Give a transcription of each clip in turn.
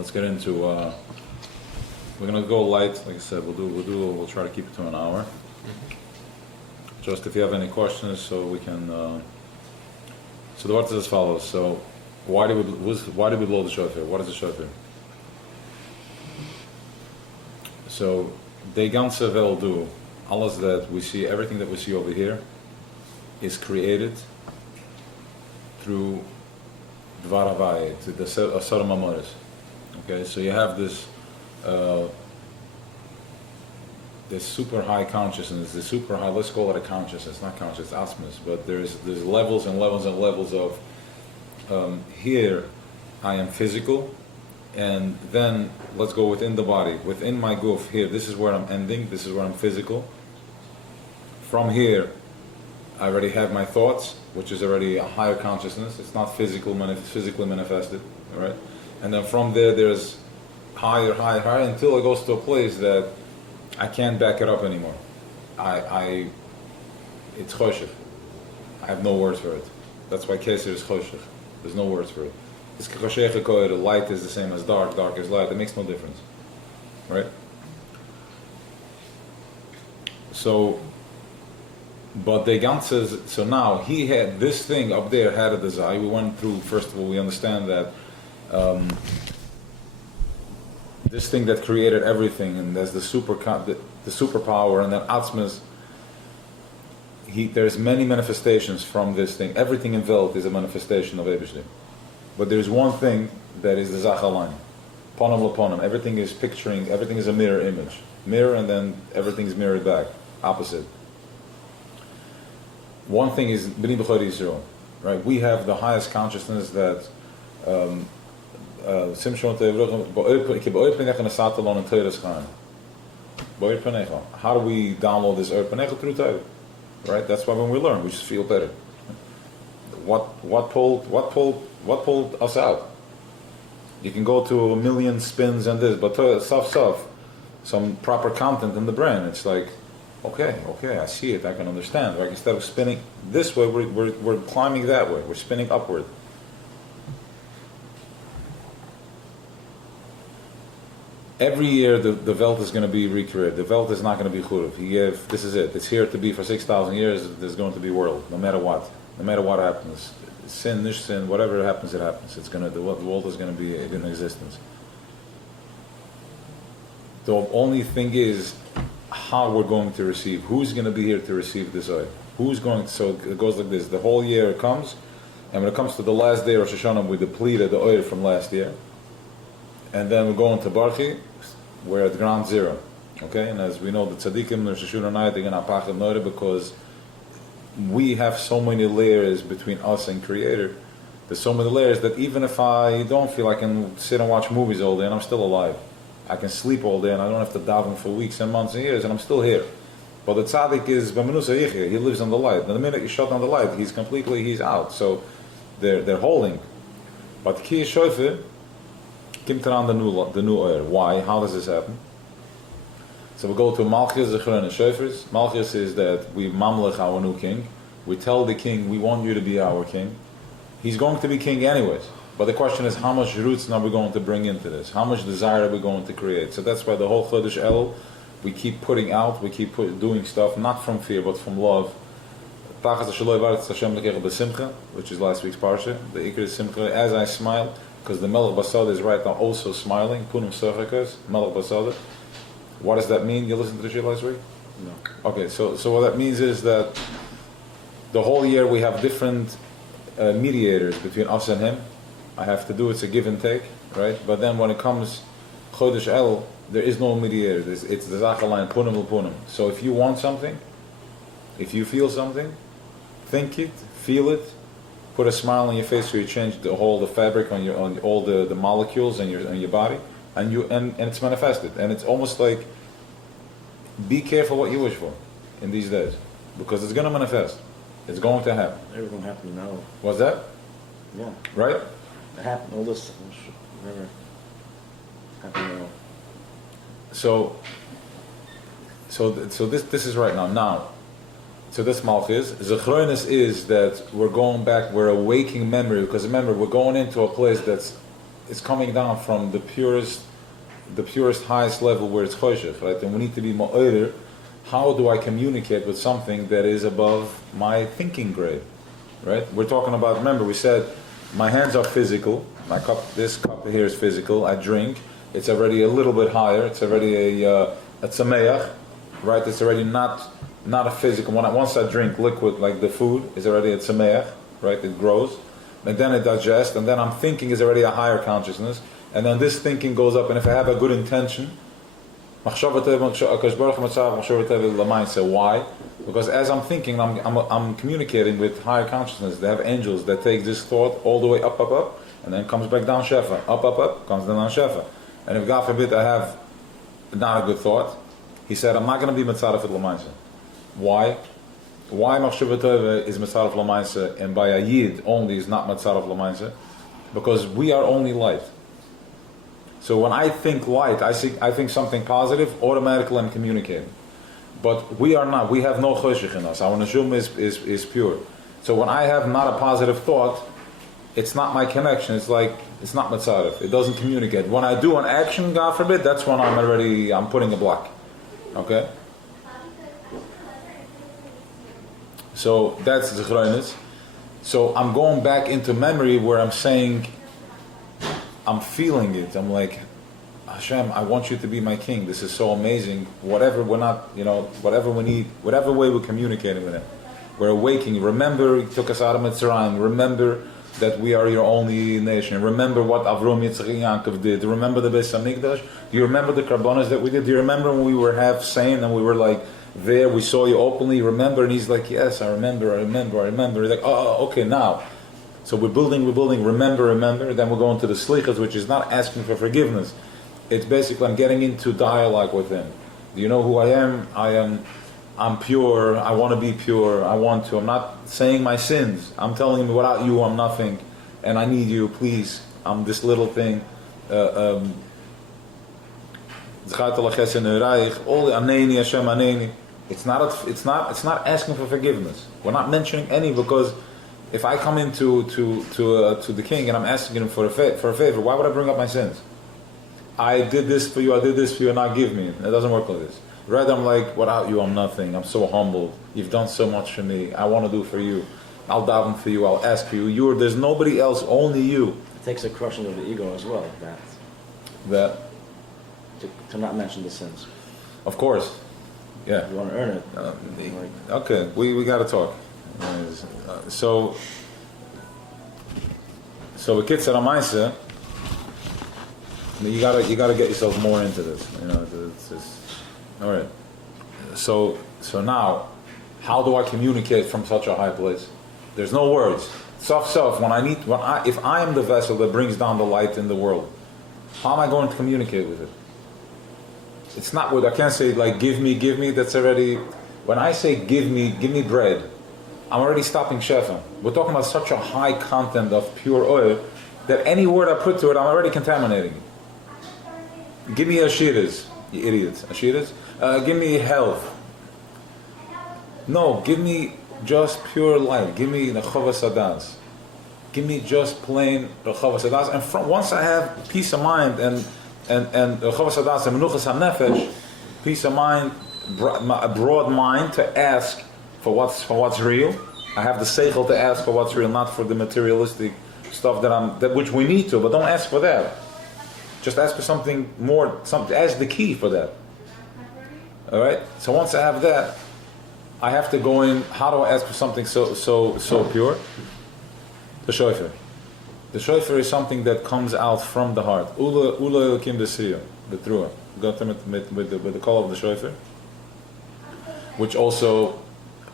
let's get into. We're gonna go light, like I said. We'll try to keep it to an hour. Just if you have any questions, so we can. So the word is as follows. So, why do we blow the shofar? What is the shofar? So, de ganze Welt do, alles that we see, everything that we see over here, is created through Dvar Havai, to the Asar Mamoris. Okay, so you have this super high consciousness, this super high, let's call it a consciousness, not conscious, asmas, but there's levels and levels and levels of, here I am physical, and then let's go within the body, within my goof, here, this is where I'm ending, this is where I'm physical. From here, I already have my thoughts, which is already a higher consciousness, it's not physically manifested, all right? And then from there, there's higher, until it goes to a place that I can't back it up anymore. It's choshech. I have no words for it. That's why Keser is choshech. There's no words for it. It's choshech koyer. Light is the same as dark. Dark is light. It makes no difference, right? So, but the ganze. So now he had this thing up there had a desire. We went through. First of all, we understand that. This thing that created everything, and there's the superpower, and then Atzmas. There's many manifestations from this thing. Everything in Welt is a manifestation of Eibishter. But there's one thing that is the Zachalan. Ponom l'ponom. Everything is picturing, everything is a mirror image. Mirror, and then everything is mirrored back. Opposite. One thing is B'nai B'chor Yisrael. Right? We have the highest consciousness that how do we download this through Torah? Right? That's why when we learn, we just feel better. What pulled us out? You can go to a million spins and this, but some proper content in the brain. It's like, okay, I see it, I can understand. Right? Instead of spinning this way, we're climbing that way. We're spinning upward. Every year the Welt is going to be recreated. The Welt is not going to be Churuv. This is it. It's here to be for 6,000 years. There's going to be world, no matter what. No matter what happens. Sin, nish sin, whatever happens, it happens. The world is going to be in existence. The only thing is how we're going to receive. Who's going to be here to receive this oil? So it goes like this. The whole year comes, and when it comes to the last day of Rosh Hashanah, we depleted the oil from last year. And then we go into Barchi, we're at ground zero. Okay, and as we know, the tzaddikim, the Shashur night, they're going to apach noire because we have so many layers between us and Creator. There's so many layers that even if I don't feel I can sit and watch movies all day and I'm still alive, I can sleep all day and I don't have to daven for weeks and months and years and I'm still here. But the tzaddik is b'menusa yichya, he lives on the light. And the minute you shut down the light, he's out. So they're holding. But ki shofar kimt around the new oil. Why? How does this happen? So we go to Malchus, Zechron, and Shofars. Malchus is that we mamlech our new king. We tell the king, we want you to be our king. He's going to be king anyways. But the question is, how much roots are we going to bring into this? How much desire are we going to create? So that's why the whole Chodesh El, we keep putting out, doing stuff, not from fear, but from love. Which is last week's parsha. The Iker is Simcha, as I smile, because the Melech Basada is right now also smiling. Punim Sochakas, Melech Basada. What does that mean? You listened to the shir last week? No. Okay, so what that means is that the whole year we have different mediators between us and him. I have to do it's a give and take, right? But then when it comes Chodesh El, there is no mediator. It's the Zachar line, Punim L'Punim. So if you want something, if you feel something, think it, feel it, put a smile on your face so you change the fabric on all the molecules on your body. And it's manifested, and it's almost like be careful what you wish for in these days, because it's going to manifest. It's going to happen. Everything happening now. What's that? Yeah. Right? It happened. All this never happened now. So this is right now. Now, so this Malchus Zechronis is that we're going back. We're awaking memory, because remember we're going into a place that's is coming down from the purest, highest level where it's choshech, right? And we need to be ma'orer. How do I communicate with something that is above my thinking grade, right? We're talking about, remember we said, my hands are physical, this cup here is physical, I drink, it's already a little bit higher, it's already a tzameach, right? It's already not a physical, once I drink liquid like the food, it's already a tzameach, right? It grows, and then it digests, and then I'm thinking is already a higher consciousness, and then this thinking goes up, and if I have a good intention, why? Because as I'm thinking, I'm communicating with higher consciousness. They have angels that take this thought all the way up, and then comes back down shefa. Up, comes down shefa. And if God forbid I have not a good thought, he said, I'm not going to be mitzaref at l'maisa. Why? Why machshava tova is mitzaref l'maisa and by a yid only is not mitzaref l'maisa? Because we are only light. So when I think light, I think something positive, automatically I'm communicating. But we are not. We have no choshech in us. Our neshama is pure. So when I have not a positive thought, it's not my connection. It's not mitzaref. It doesn't communicate. When I do an action, God forbid, that's when I'm putting a block. Okay? So that's the zechronis. So I'm going back into memory where I'm saying, I'm feeling it. I'm like, Hashem, I want you to be my king. This is so amazing. Whatever we're not, whatever we need, whatever way we're communicating with him, we're awaking. Remember, he took us out of Mitzrayim. Remember that we are your only nation. Remember what Avram, Yitzchak, and Yaakov did. Remember the Beis Hamikdash. Do you remember the karbanos that we did? Do you remember when we were half sane and we were like there? We saw you openly. Remember? And he's like, yes, I remember. He's like, oh, okay, now. So we're building, remember, then we're going to the slichas, which is not asking for forgiveness. It's basically, I'm getting into dialogue with him. Do you know who I am? I'm pure, I want to be pure, I'm not saying my sins. I'm telling him, without you, I'm nothing, and I need you, please. I'm this little thing. It's not asking for forgiveness. We're not mentioning any, because if I come into to the king and I'm asking him for a favor, why would I bring up my sins? I did this for you, and now give me. It doesn't work like this. Rather, I'm like, without you, I'm nothing. I'm so humbled. You've done so much for me. I want to do for you. I'll daven for you. I'll ask for you. There's nobody else, only you. It takes a crushing of the ego as well, That? To not mention the sins. Of course. Yeah. You want to earn it. Okay, we got to talk. So the kids at Amaisa, you gotta get yourself more into this. All right. So now, how do I communicate from such a high place? There's no words. Self. If I am the vessel that brings down the light in the world, how am I going to communicate with it? It's not what I can't say like give me. That's already. When I say give me bread, I'm already stopping shefa. We're talking about such a high content of pure oil that any word I put to it, I'm already contaminating it. Give me ashiras, you idiots. Ashiras? Give me health. No, give me just pure light. Give me Rechava Sadas. Give me just plain Rechava Sadas. And once I have peace of mind and Rechava Sadas and Menuchas HaNefesh, peace of mind, a broad mind to ask for what's real. I have the seichel to ask for what's real, not for the materialistic stuff that which we need to, but don't ask for that. Just ask for something more. Ask the key for that. All right. So once I have that, I have to go in. How do I ask for something so pure? The shofar. The shofar is something that comes out from the heart. Ula Elokim B'Siyah, the Trua. Got them with the call of the shofar, which also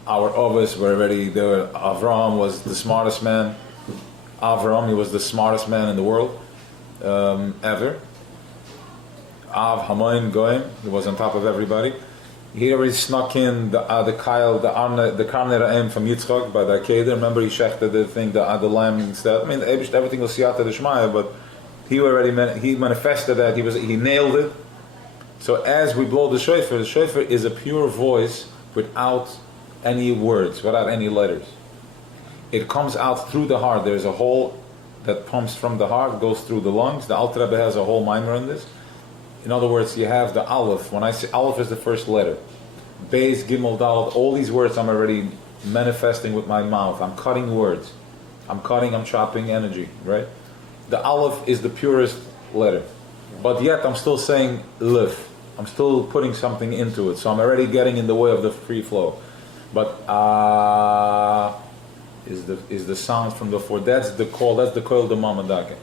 our Ovis were already there. Avraham was the smartest man. He was the smartest man in the world ever. Av Hamoin Goyim, he was on top of everybody. He already snuck in the Karne Ra'im from Yitzchak by the Akedah. Remember, he shechted the thing, the lamb instead. I mean, everything was Siyata D'Shmaya, but he manifested that. He nailed it. So as we blow the shofar is a pure voice without any words, without any letters. It comes out through the heart. There's that pumps from the heart, goes through the lungs. The Alter Rebbe has a whole mimer on this. In other words, you have the Aleph. When I say Aleph is the first letter. Beis, Gimel, Dalet, all these words I'm already manifesting with my mouth. I'm cutting words. I'm chopping energy, right? The Aleph is the purest letter. But yet I'm still saying Lif. I'm still putting something into it. So I'm already getting in the way of the free flow. But is the sound from before. That's the call, that's the koil de mamadake.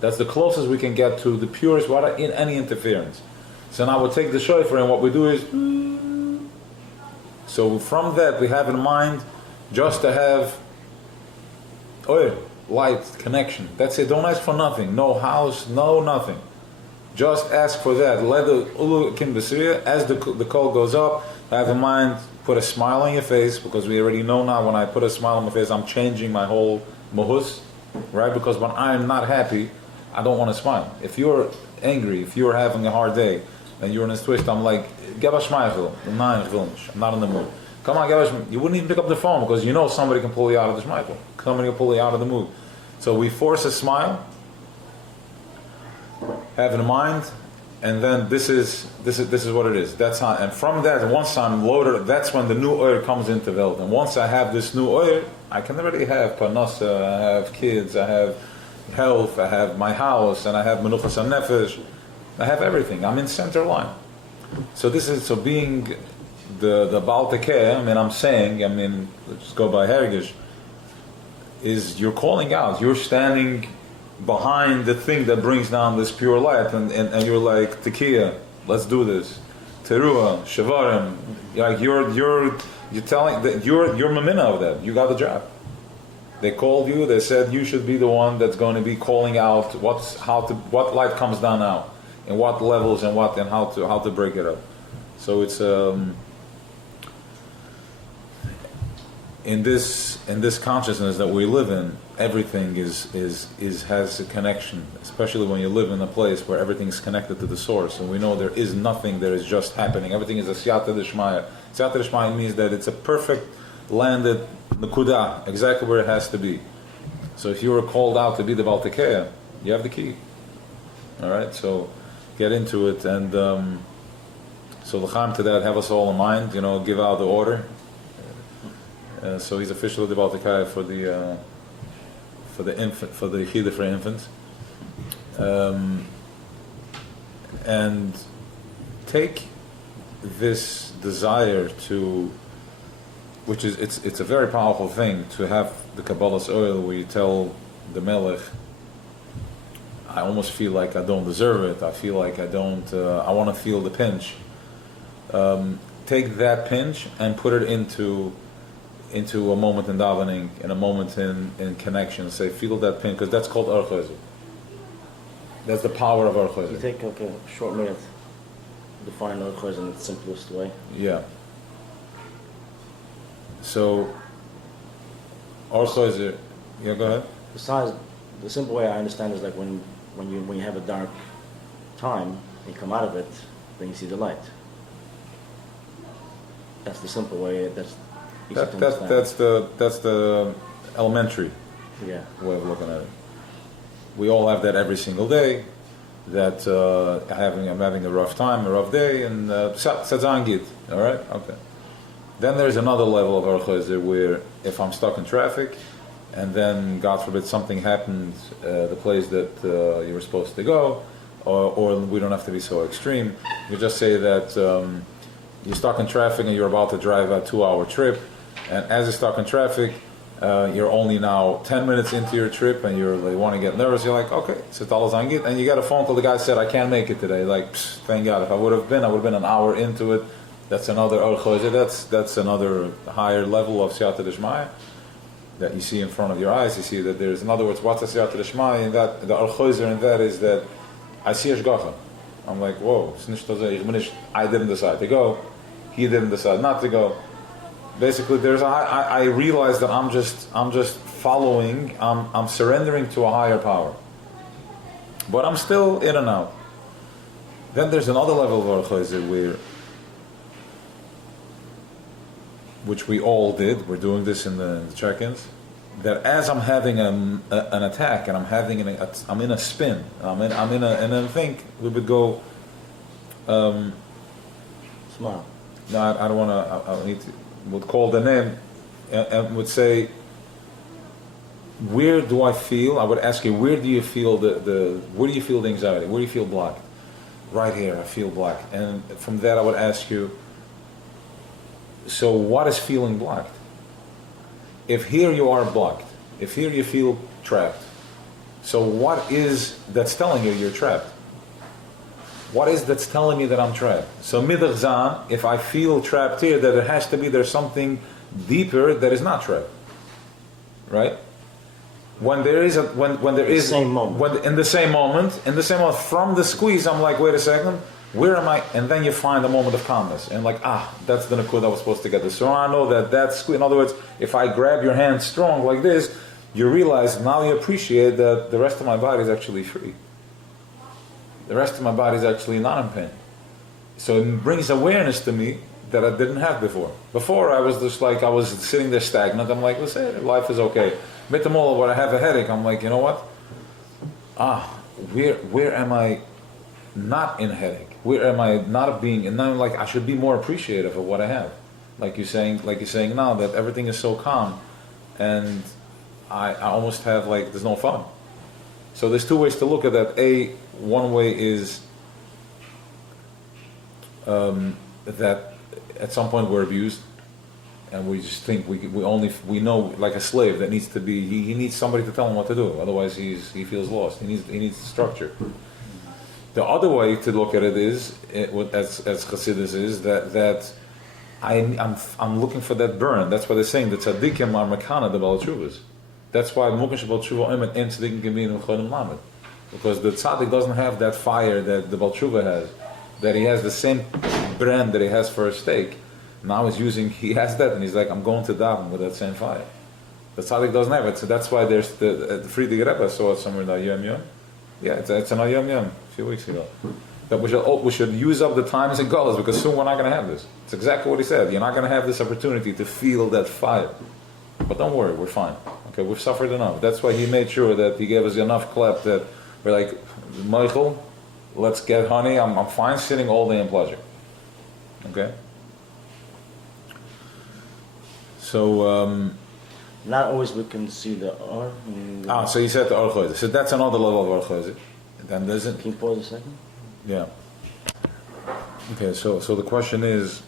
That's the closest we can get to the purest water in any interference. So now we'll take the shofar and what we do is... So from that we have in mind just to have oil, light, connection. That's it. Don't ask for nothing. No house, no nothing. Just ask for that. Let the ulu kim b'sriya, as the call goes up, have in mind, put a smile on your face, because we already know now when I put a smile on my face, I'm changing my whole mahus, right? Because when I'm not happy, I don't want to smile. If you're angry, if you're having a hard day, and you're in a twist, I'm like, Geb a schmeichel. I'm not in the mood. Come on, you wouldn't even pick up the phone, because you know somebody can pull you out of the schmeichel. Somebody can pull you out of the mood. So we force a smile, have in mind, and then this is what it is. That's how, and from that, once I'm loaded, that's when the new oil comes into Welt. And once I have this new oil, I can already have parnasa, I have kids, I have health, I have my house, and I have menuchas hanefesh, I have everything. I'm in center line. So being the Baal Tekeh, let's go by Hergish, is you're calling out, you're standing behind the thing that brings down this pure light, and you're like, Tekiah, let's do this. Teruah, Shavarim, like you're telling that you're mamina of that. You got the job. They called you, they said you should be the one that's going to be calling out what light comes down now, and what levels and how to break it up. So it's in this consciousness that we live in, everything has a connection, especially when you live in a place where everything's connected to the source, and we know there is nothing, there is just happening. Everything is a siyata d'shmaya. Siyata d'shmaya means that it's a perfect landed nekuda, exactly where it has to be. So if you were called out to be the Baal Tekeh, you have the key. All right, so get into it, and so l'chaim to that, have us all in mind. Give out the order. So he's officially the Baal Tekeh for the infant, for the Yechida for infants, and take this desire to, which is it's a very powerful thing to have the Kabbalah's oil where you tell the Melech, I almost feel like I don't deserve it. I feel like I don't. I want to feel the pinch. Take that pinch and put it into a moment in davening, in a moment in connection. Say, feel that pinch, because that's called Archozer. That's the power of Archozer. You take like a short minute, define Archozer in the simplest way. Yeah. So, Archozer, yeah, go ahead. Besides, the simple way I understand is like when you have a dark time, you come out of it, then you see the light. That's the simple way. That's the elementary way of looking at it. We all have that every single day. That I'm having a rough time, a rough day, and tzadzangit. All right, okay. Then there's another level of Archozer where if I'm stuck in traffic, and then God forbid something happened, the place that you were supposed to go, or we don't have to be so extreme. You just say that you're stuck in traffic and you're about to drive a 2-hour trip. And as you're stuck in traffic, you're only now 10 minutes into your trip, and you want to get nervous. You're like, okay, so Talazangit, and you get a phone call. The guy said, I can't make it today. Like, thank God. If I would have been an hour into it. That's another Archozer. That's another higher level of Siyata D'Shmaya that you see in front of your eyes. You see that there's, in other words, what's a Siyata D'Shmaya? And that the Archozer in that is that I see Ashgacha. I'm like, whoa, I didn't decide to go. He didn't decide not to go. Basically, I realize that I'm just following. I'm surrendering to a higher power, but I'm still in and out. Then there's another level of Archozer which we all did. We're doing this in the check-ins. that as I'm having an attack and I'm in a spin, I'm in a, and then think we would go. Smile. No, I don't want to. I need to. Would call the name and would say, where do I feel? I would ask you, where do you feel where do you feel the anxiety? Where do you feel blocked? Right here, I feel blocked. And from that, I would ask you, so what is feeling blocked? If here you are blocked, if here you feel trapped, so what is that's telling you you're trapped? What is that's telling me that I'm trapped? So midach zan, if I feel trapped here, that it has to be there's something deeper that is not trapped, right? When there is when there is same moment. when in the same moment from the squeeze, I'm like, wait a second, where am I? And then you find a moment of calmness and like, that's the nakud I was supposed to get this. So I know that squeeze. In other words, if I grab your hand strong like this, you realize now you appreciate that the rest of my body is actually free. The rest of my body is actually not in pain. So it brings awareness to me that I didn't have before. Before I was just like, I was sitting there stagnant. I'm like, let's say life is okay. Mitamol, when I have a headache, I'm like, you know what? Where am I not in a headache? Where am I not being? And now I'm like, I should be more appreciative of what I have. Like you're saying now that everything is so calm, and I almost have like there's no fun. So there's two ways to look at that. One way is that at some point we're abused, and we just think we know like a slave that needs to be. He needs somebody to tell him what to do. Otherwise, he feels lost. He needs structure. The other way to look at it is, as Chassidus is that I'm looking for that burn. That's why they're saying the tzaddikim are mekana the Baal Teshuvas. That's why Mukesh Baal Teshuva Oimet Ein Tzaddikim Gevinu Chodim Lamed, because the tzaddik doesn't have that fire that the Baal Teshuva has. That he has the same brand that he has for a steak. Now he has that, and he's like, I'm going to daven with that same fire. The tzaddik doesn't have it, so that's why there's the Friedrich Rebbe saw it somewhere in the Yom Yom. Yeah, it's an Yom Yom a few weeks ago. That we should use up the times and goals, because soon we're not going to have this. It's exactly what he said. You're not going to have this opportunity to feel that fire. But don't worry, we're fine. Okay, we've suffered enough. That's why he made sure that he gave us enough clap that we're like, Michael, let's get honey. I'm fine sitting all day in pleasure. Okay? So, not always we can see the R. so you said the Or. So that's another level of Or. Then doesn't. Can you pause a second? Yeah. Okay, so the question is,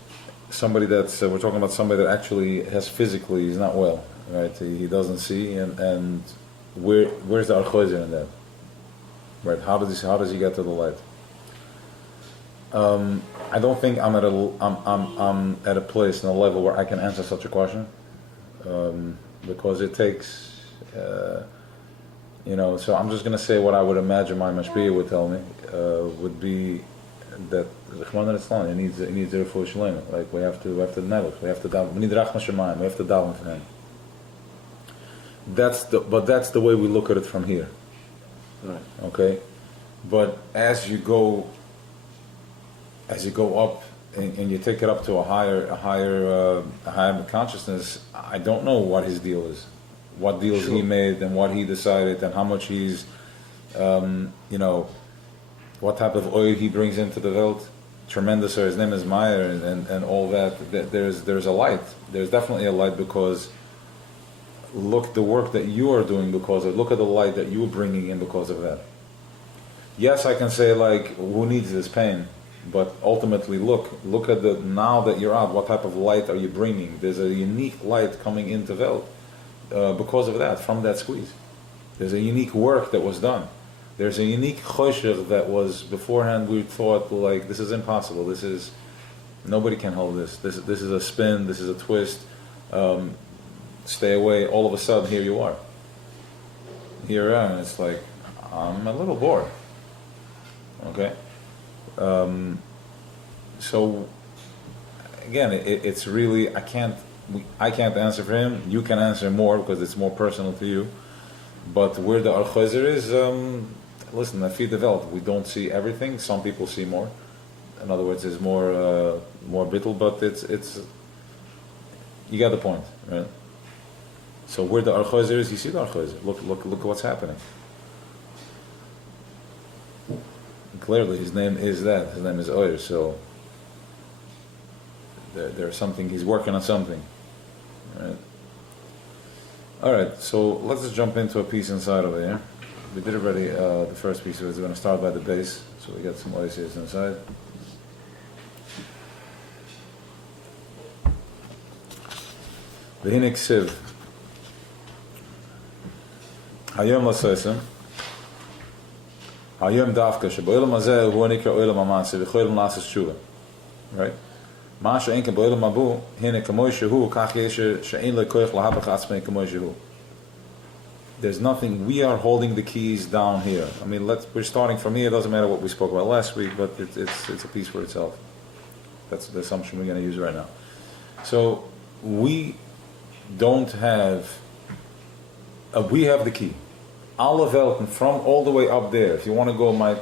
somebody that's we're talking about somebody that actually has physically he's not well, right? He doesn't see, and where's the Ar-Chozer in that? Right? How does he get to the light? I don't think I'm at a place and a level where I can answer such a question, because it takes, So I'm just going to say what I would imagine my mashpia would tell me would be that Rachmana litzlan, he needs a refuah shalema. Like we have to never, we have to daven. We need rachma shemayim. We have to daven for him. That's the way we look at it from here. Right. Okay, but as you go up and you take it up to a higher consciousness, I don't know what his deal is, what deals he made, and what he decided, and how much he's, what type of oil he brings into the world. Tremendous, or his name is Meyer, and all that. There's a light. There's definitely a light, because look the work that you are doing because of. Look at the light that you're bringing in because of that. Yes, I can say like, who needs this pain? But ultimately, look at now that you're out. What type of light are you bringing? There's a unique light coming into Welt because of that, from that squeeze. There's a unique work that was done. There's a unique chosher that was beforehand. We thought like, this is impossible. Nobody can hold this. This is a spin. This is a twist. Stay away. All of a sudden, here you are. Here I am. It's like, I'm a little bored. Okay. So again, it's really I can't answer for him. You can answer more because it's more personal to you. But where the Ar-Chozer is, listen, if you develop, we don't see everything. Some people see more. In other words, it's more brittle, but it's you got the point, right? So where the Archoizer is, you see the Archoizer. Look what's happening. Clearly, his name is that. His name is Oyer. So there's something. He's working on something. Right. All right. So let's just jump into a piece inside over here. We did already the first piece. We're going to start by the base. So we got some Oyers inside. V'hinek siv. Hayom l'soisem. Hayom dafka sheboilam hazeh hu nikra oilam hamaseh v'choilam l'asas tshuva. Right? Ma she'enken boilam habu hinek kamoy shehu kach yesh she'en le'koich l'habach atzmei kamoy shehu. There's nothing. We are holding the keys down here. I mean, we're starting from here. It doesn't matter what we spoke about last week, but it's a piece for itself. That's the assumption we're going to use right now. So we don't have. We have the key. Alle Welten from all the way up there. If you want to go, my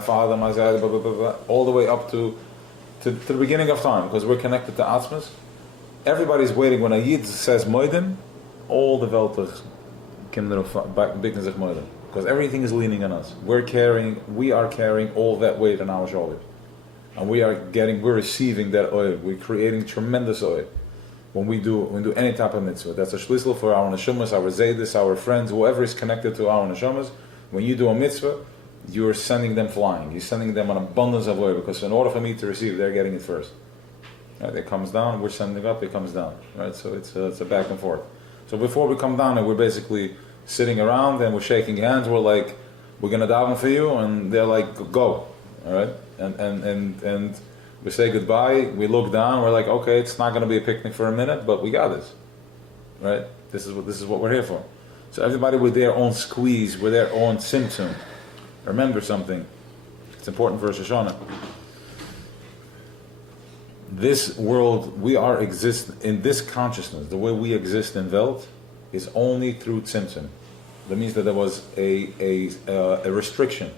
father, my side, blah, blah, blah, blah, all the way up to the beginning of time, because we're connected to Atzmas. Everybody's waiting when a Yid says Moedim, all the Welters because everything is leaning on us. We are carrying all that weight on our shoulders, and we're receiving that oil. We're creating tremendous oil when we do any type of mitzvah. That's a shlisel for our neshamas, our zaydis, our friends, whoever is connected to our neshamas. When you do a mitzvah, you're sending them flying. You're sending them an abundance of oil, because in order for me to receive, they're getting it first. Right? It comes down, we're sending up, it comes down. Right? So it's a back and forth. So before we come down, and we're basically sitting around and we're shaking hands. We're like, we're gonna daven for you, and they're like, go, all right. And we say goodbye. We look down. We're like, okay, it's not gonna be a picnic for a minute, but we got this, right? This is what we're here for. So everybody with their own squeeze, with their own symptom. Remember something. It's important for Rosh Hashanah. This world, exist in this consciousness. The way we exist in Welt is only through tzimtzum. That means that there was a restriction.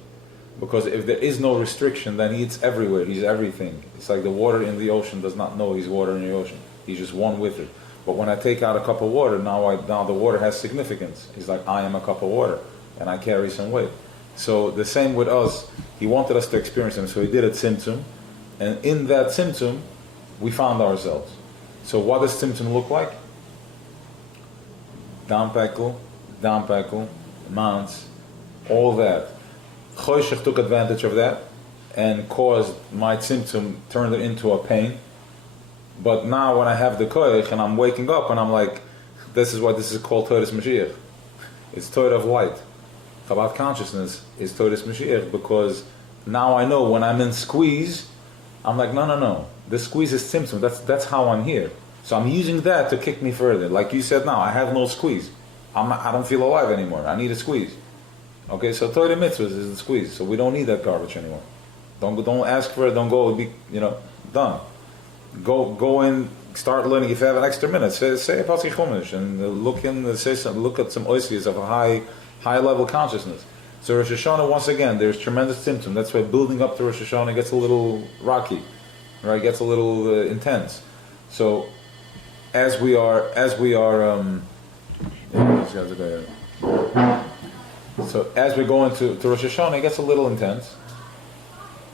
Because if there is no restriction, then he's everywhere. He's everything. It's like the water in the ocean does not know he's water in the ocean. He's just one with it. But when I take out a cup of water, now the water has significance. He's like, I am a cup of water, and I carry some weight. So the same with us. He wanted us to experience him, so he did a tzimtzum, and in that tzimtzum, we found ourselves. So what does tzimtzum look like? Downpekel, mounts, all that. Choshech took advantage of that and caused my tzimtzum, turned it into a pain. But now when I have the koich and I'm waking up and I'm like, this is called Toras Mashiach. It's Torah of light. Chabad consciousness is Toras Mashiach, because now I know when I'm in squeeze, I'm like, no. This squeeze is tzimtzum. That's how I'm here. So I'm using that to kick me further. Like you said now, I have no squeeze. I don't feel alive anymore. I need a squeeze. Okay, so Torah mitzvahs is the squeeze. So we don't need that garbage anymore. Don't ask for it. Don't go. Be done. Go in. Start learning. If you have an extra minute, say a pasuk chumash and look at some oisias of a high level consciousness. So Rosh Hashanah, once again, there's tremendous symptom. That's why building up to Rosh Hashanah gets a little rocky, right? Gets a little intense. So as we are. So as we go into Rosh Hashanah, it gets a little intense.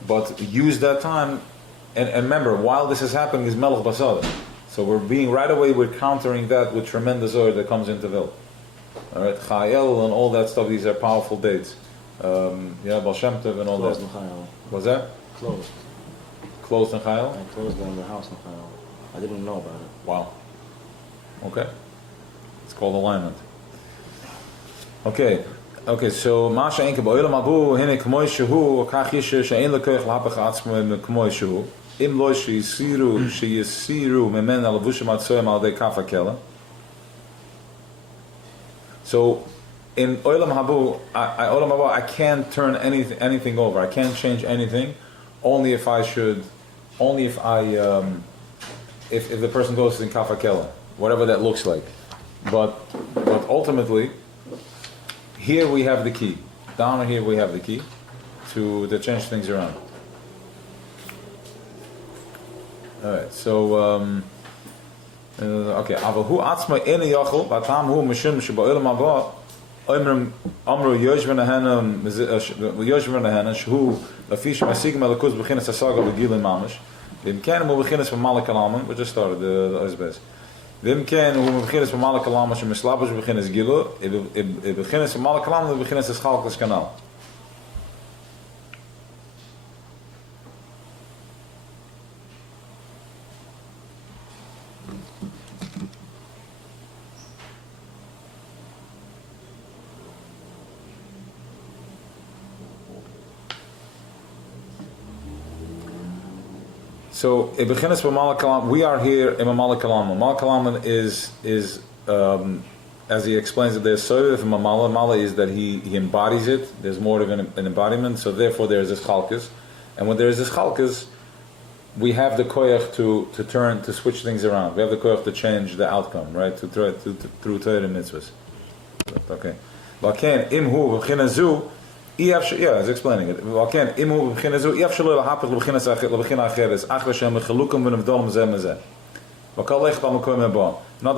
But use that time, and remember, while this is happening, is Melech Basada. So we're countering that with tremendous oil that comes into Vil. All right, Chayel and all that stuff. These are powerful dates. Baal Shem Tov and all Closed that. in Chayil. Was that closed in Chayil? I closed in the house in Chayil. I didn't know about it. Wow. Okay. It's called alignment. Okay, so Masha Enke Ba'olam Abu Hine K'moy Shehu Kach Yishe She'en Lekoich L'Hapach Atzmo K'moy Shehu Im Lo She'yisiru Memen Alavushim Atzoyim Al Dei Kafa Kela. So in Olam Habu, I can't turn anything over. I can't change anything. Only if the person goes in Kafa Kela, whatever that looks like. But ultimately, here we have the key. Down here we have the key to change things around. All right. So Okay, אבל הוא עצמו אין יכול, והטעם הוא משום שבעולם הבא אמרו יושבן ההנה שהוא לפי שמשיג מלכות בחינס הסגה וגיל ממש, ואם כן הוא בחינס במעלה כלאמן, we just started the Osbez, ואם כן הוא בחינס במעלה כלאמן שמשלבש בחינס גילו, בחינס במעלה כלאמן ובחינס הסחלקס כנ"ל. So, we are here in Mamala Kalam. Mamala Kalam is as he explains it, there's Sovev and Mamala. Mala is that he embodies it. There's more of an embodiment. So therefore, there is this Chalkas, and when there is this Chalkas, we have the koyach to switch things around. We have the koyach to change the outcome, right? Through Torah and mitzvahs. Okay. Laken imhu v'chinazu. Yeah, he's explaining it. In other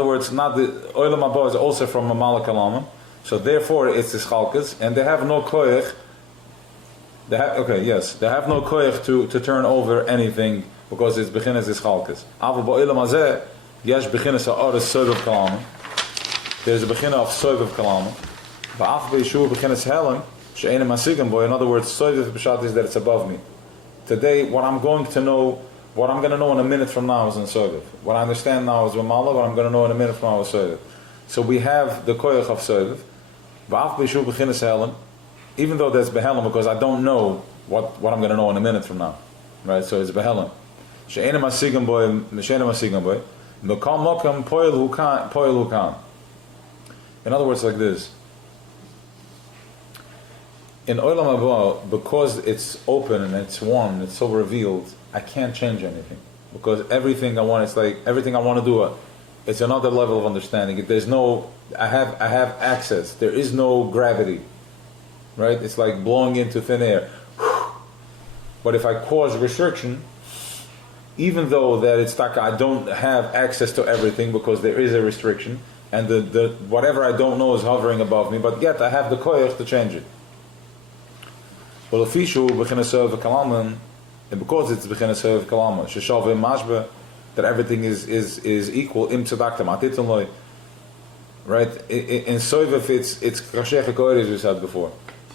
words, not the Olam Haba is also from Mamala Kalamim, so therefore it's this Chalkas, and they have no koyach. They have no koyach to turn over anything because it's beginnes is Chalkas. Aval ba'olam hazeh yesh beginnes ha'aris sovev kalamim. There's a beginner of sovev kalamim. Ba'af be'yeshuv beginnes helen. In other words, Sovev B'shat is that it's above me. Today, what I'm going to know in a minute from now is in Sovev. What I understand now is Mamala, what I'm going to know in a minute from now is Sovev. So we have the Koyach of Sovev. Ba'af B'shuv B'chinas Helen, even though that's Behelim, because I don't know what I'm going to know in a minute from now. Right? So it's Behelim. She'ena Masigam Boy, She'ena Masigam Boy, Mekam Mokam Poil Hukan. In other words, like this. In Olam Haba, because it's open and it's one, and it's so revealed, I can't change anything. Because everything I want, it's like everything I want to do, it's another level of understanding. There's no, I have access. There is no gravity, right? It's like blowing into thin air. But if I cause restriction, even though that it's like I don't have access to everything because there is a restriction, and the whatever I don't know is hovering above me, but yet I have the koyach to change it. Well, official beginnes of kalaman, and because it's beginnes of kalaman, sheshav mashba, that everything is equal. Im tzedakta matitzon, right? In sovev it's kashech hakoyres, we said before.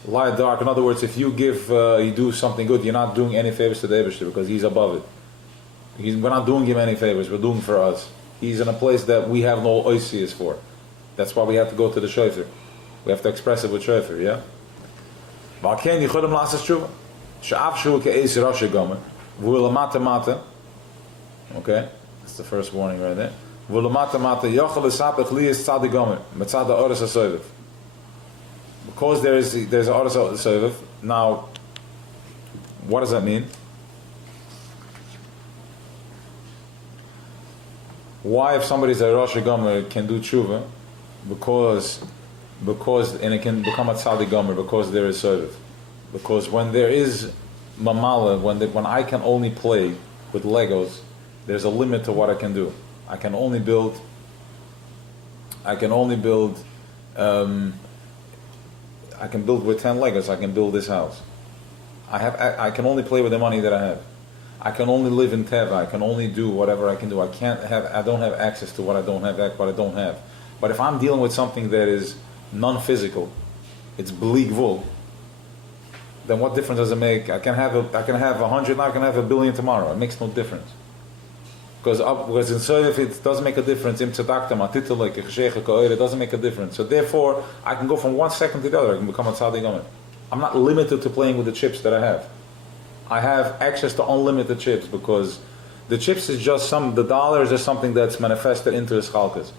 Light dark. In other words, if you give you do something good, you're not doing any favors to the Eibishter because he's above it. We're not doing him any favors. We're doing for us. He's in a place that we have no oisius for. That's why we have to go to the shofar. We have to express it with shofar. Yeah. Okay, that's the first warning right there. Because there's a Oris Sovev. Now, what does that mean? Why, if somebody's a Rosh Gomer, can do tshuva? Because and it can become a tzaddik gomer because there is sovev. Because when there is mamala, when I can only play with Legos, there's a limit to what I can do. I can only build. I can build with 10 Legos. I can build this house. I can only play with the money that I have. I can only live in Teva. I can only do whatever I can do. I don't have access to what I don't have. But if I'm dealing with something that is non-physical, it's bleak wool, then what difference does it make? I can have 100 now, I can have 1 billion tomorrow. It makes no difference. Because in Sovev it doesn't make a difference. It doesn't make a difference. So therefore, I can go from one second to the other. I can become a tzaddik gomer. I'm not limited to playing with the chips that I have. I have access to unlimited chips because the chips is just the dollar is just something that's manifested into the chalkas.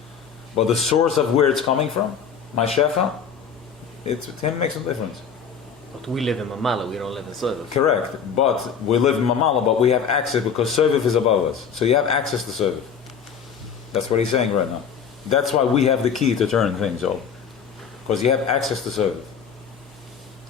But the source of where it's coming from, my shefa, it makes a difference. But we live in Mamala, we don't live in Sovev. Correct, but we live in Mamala, but we have access because Sovev is above us. So you have access to Sovev. That's what he's saying right now. That's why we have the key to turn things over. Because you have access to Sovev.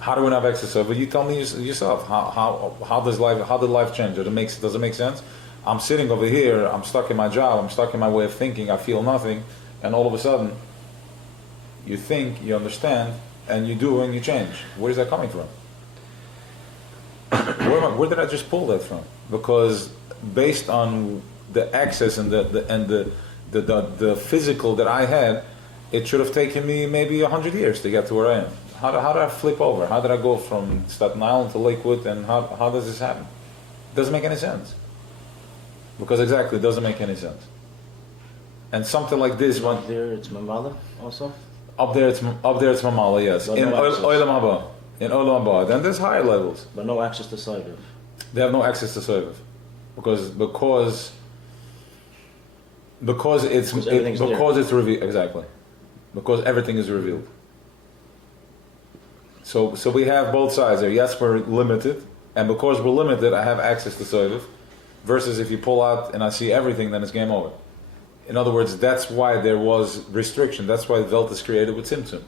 How do we not have access to Sovev? You tell me yourself. How did life change? Does it make sense? I'm sitting over here, I'm stuck in my job, I'm stuck in my way of thinking, I feel nothing, and all of a sudden, you think, you understand, and you do, and you change. Where is that coming from? Where did I just pull that from? Because based on the access and the physical that I had, it should have taken me maybe 100 years to get to where I am. How did I flip over? How did I go from Staten Island to Lakewood, and how does this happen? It doesn't make any sense. Because exactly, it doesn't make any sense. And something like this, Up there, it's Mamala also? up there it's Mamala, yes. But In no access. Olam Haba. In Olam Haba. Then there's higher levels. But no access to Saiviv. They have no access to Soviv. Because everything's it's revealed, exactly. Because everything is revealed. So we have both sides there. Yes, we're limited, and because we're limited, I have access to Soviv. Versus if you pull out and I see everything, then it's game over. In other words, that's why there was restriction. That's why the Welt is created with Tzimtzum.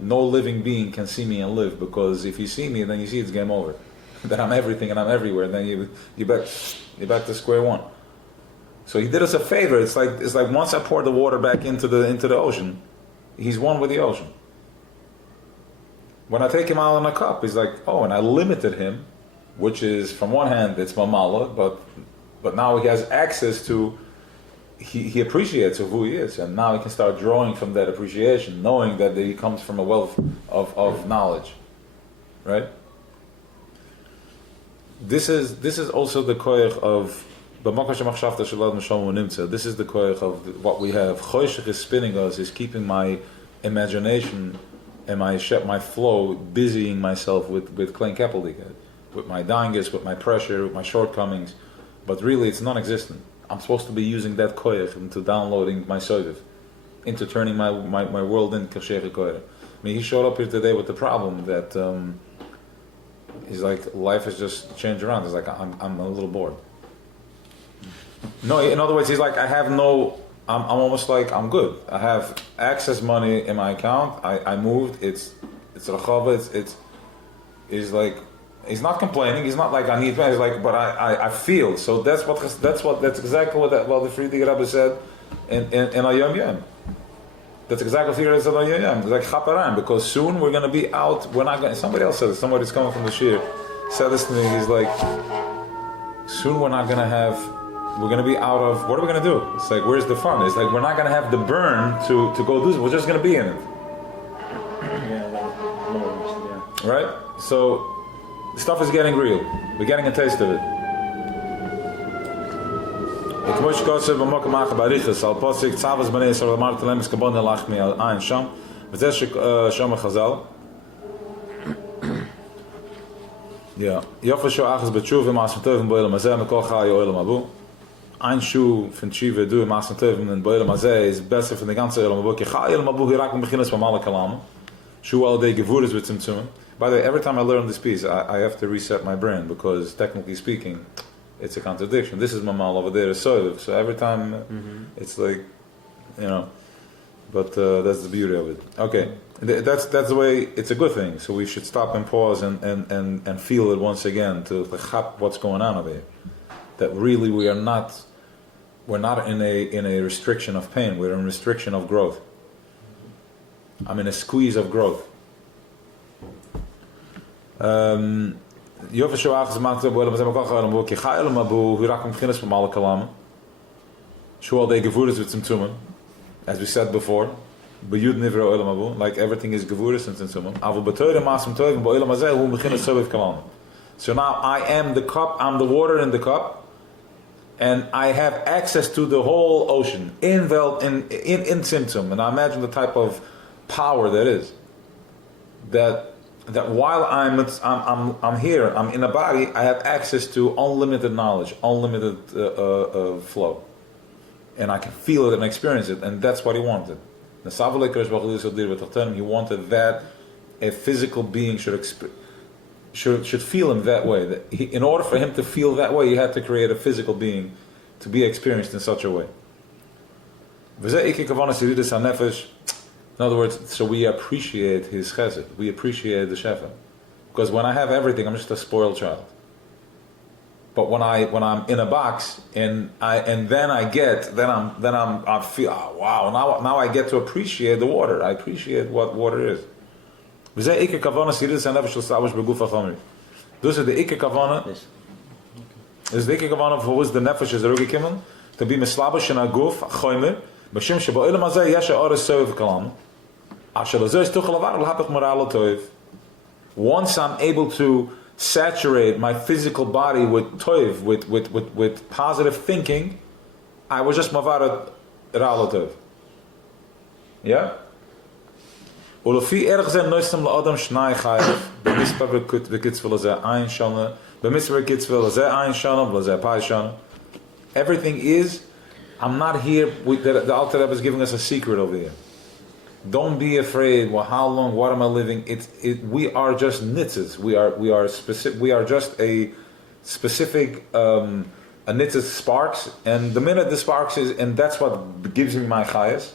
No living being can see me and live, because if you see me, then you see it's game over. That I'm everything and I'm everywhere. Then you're back to square one. So he did us a favor. It's like once I pour the water back into the ocean, he's one with the ocean. When I take him out in a cup, he's like, oh, and I limited him, which is, from one hand, it's Mamala, but now he has access to, he appreciates of who he is, and now he can start drawing from that appreciation, knowing that he comes from a wealth of knowledge, right? This is also the koyach of, this is the koyach of what we have. Choshech is spinning us, is keeping my imagination and my flow, busying myself with Klein Keppeldik, with my dangus, with my pressure, with my shortcomings, but really it's non-existent. I'm supposed to be using that koyach into downloading my soviv, into turning my world into kashech koyach. I mean, he showed up here today with the problem that he's like, life has just changed around. He's like, I'm a little bored. No, in other words, he's like, I'm almost like, I'm good. I have access money in my account. I moved. It's rachava. He's like, he's not complaining. He's not like, I need money. He's like, but I feel. So that's exactly what the Friedrich Rebbe said in Ayom Yom. That's exactly what the Friedrich Rebbe said in Ayom Yom. It's like chaparan, because soon we're going to be out. We're not going. Somebody else said it. Somebody's coming from the shir said this to me. He's like, soon we're not going to have. We're going to be out of, what are we going to do? It's like, where's the fun? It's like, we're not going to have the burn to go do this. We're just going to be in it. Yeah. Right? So, the stuff is getting real. We're getting a taste of it. Yeah. Ein Schuh von Tshiva du im Maßen Teufen in Boilam Hazeh is besser von der ganzen Olam Haba. Ki Chai Olam Haba hier rak beginnes von alle Kalam. Schuh all day Gevures with Tzimtzum. By the way, every time I learn this piece, I have to reset my brain, because technically speaking, it's a contradiction. This is Mamal, over there is Soiv. So every time it's like, but that's the beauty of it. Okay, that's the way. It's a good thing. So we should stop and pause and feel it once again to chap what's going on over here. That really we're not in a restriction of pain. We're in restriction of growth. I'm in a squeeze of growth. As we said before, like everything is gevuris and tzimtzumim. So now I am the cup, I'm the water in the cup, and I have access to the whole ocean in tzimtzum. And I imagine the type of power that is. That while I'm here, I'm in a body, I have access to unlimited knowledge, unlimited flow, and I can feel it and experience it, and that's what he wanted. He wanted that a physical being should feel him that way. That in order for him to feel that way, he had to create a physical being to be experienced in such a way. In other words, so we appreciate his chesed, we appreciate the shefa. Because when I have everything, I'm just a spoiled child. But when I'm in a box and I feel, oh, wow, now I get to appreciate the water. I appreciate what water is. Those are the Iker Kavana. Yes. This is the Iker Kavana for which the nefesh is Yud Gimmel, to be mislabash in a guf chomer b'shem sheba'olam hazeh yesh ha'oros sovev kalam asher lazeh is tuchel avar l'hapach moral toiv. Once I'm able to saturate my physical body with toiv, with positive thinking, I was just mavarat ra'al toiv. Yeah. Ulefi erg zen noistem la'adam shnai chayev b'mispa v'kitzvil hazeh ein shana b'mispa v'kitzvil hazeh ein shana v'lazeh pai shana. Everything is, I'm not here, the Alter Rebbe is giving us a secret over here. Don't be afraid, well, how long, what am I living? We are just nitzes. We are just a specific, a nitzes sparks, and the minute the sparks is, and that's what gives me my chayas.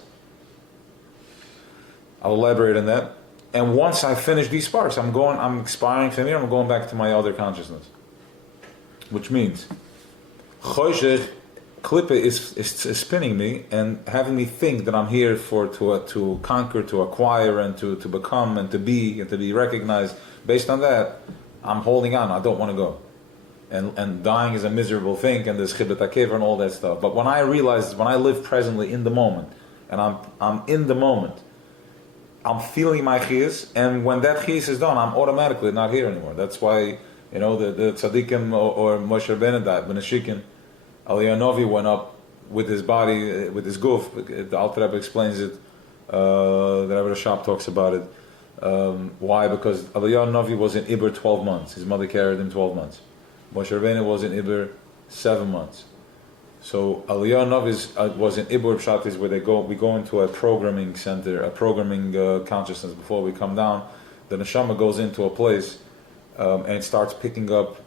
I'll elaborate on that. And once I finish these sparks, I'm expiring from here, I'm going back to my other consciousness. Which means, Choshech, Klippe is spinning me and having me think that I'm here to conquer, to acquire, and to become, and to be recognized. Based on that, I'm holding on. I don't want to go. And dying is a miserable thing, and there's chibet hakever and all that stuff. But when I realize, when I live presently in the moment, and I'm in the moment, I'm feeling my chiyas, and when that chiyas is done, I'm automatically not here anymore. That's why, the tzaddikim or Moshe Rabbeinu died, Ben Ashikin, Aliyah Novi went up with his body, with his guf. The Alter Rebbe explains it. The Rebbe Rashab talks about it. Why? Because Aliyah Novi was in Iber 12 months. His mother carried him 12 months. Moshe Rabbeinu was in Iber 7 months. So Aliyah Novi was in Iber Pshat, where we go into a programming center, a programming consciousness before we come down. The neshama goes into a place and it starts picking up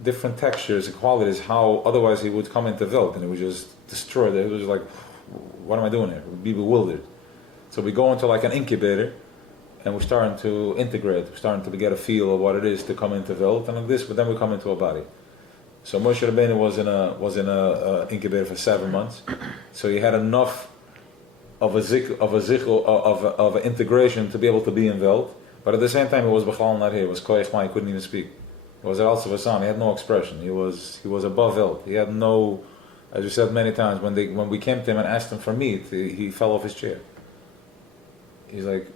different textures and qualities, how otherwise he would come into Welt and it would just destroy it. It was like, what am I doing here? We'd be bewildered. So we go into like an incubator and we're starting to integrate, we're starting to get a feel of what it is to come into Welt and like this, but then we come into a body. So Moshe Rabbeinu was in a incubator for 7 months. So he had enough of an integration to be able to be in Welt, but at the same time he was b'chalal not here. It was koyach ma, he couldn't even speak. He was also Vasan. He had no expression. He was above Welt. He had no, as we said many times, when we came to him and asked him for meat, he fell off his chair. He's like,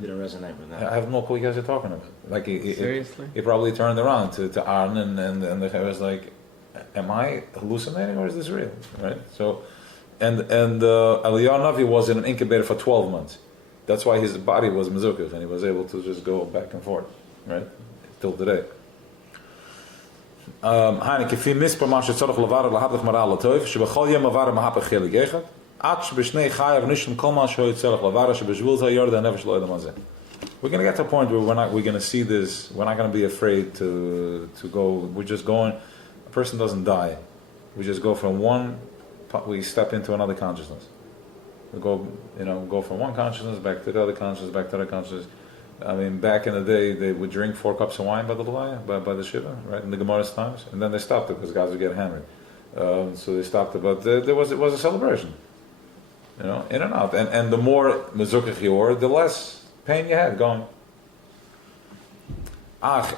You don't resonate with that. I have no clue what you guys are talking about. Like Seriously? He probably turned around to Aaron and the guy was like, am I hallucinating or is this real? Right? So, and Aliyah Navi was in an incubator for 12 months. That's why his body was mezukah and he was able to just go back and forth, right? Till today. Hanik, if he missed per tzorach levar lahablich maral toiv, shebechol yom avar mahapach chelik echad, at shebeshnei chayav nishim kol ma shoy tzorach levar shebeshvul zayar da nefesh lo edam hazeh. We're going to get to a point where we're going to see this. We're not going to be afraid to go. We're just going. A person doesn't die. We just go from one. We step into another consciousness. We go from one consciousness back to the other consciousness, back to the other consciousness. I mean, back in the day, they would drink 4 cups of wine by the Shiva, right, in the Gemara's times, and then they stopped it because guys would get hammered. So they stopped it, but it was a celebration, in and out. And the more mezukach you were, the less pain you had going.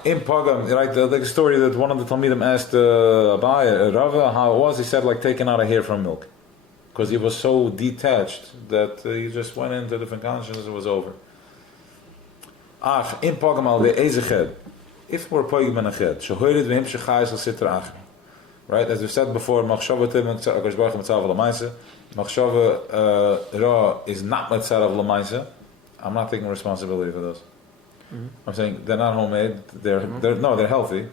In Pagam, right, the story that one of the Talmidim asked Abai, Rava, how it was, he said like taking out a hair from milk. Because he was so detached that he just went into different consciousness, it was over. In Pagamal the Ezeched. If we're Pagam and Ached, Shahoirid v'him shechayis l'sitra ach. Right, as we said before, Machshava Tim HaKadosh Baruch Hu Mitzav L'maisa. Machshava Ra is not Mitzav L'maisa. I'm not taking responsibility for those. Mm-hmm. I'm saying they're not homemade. They're healthy,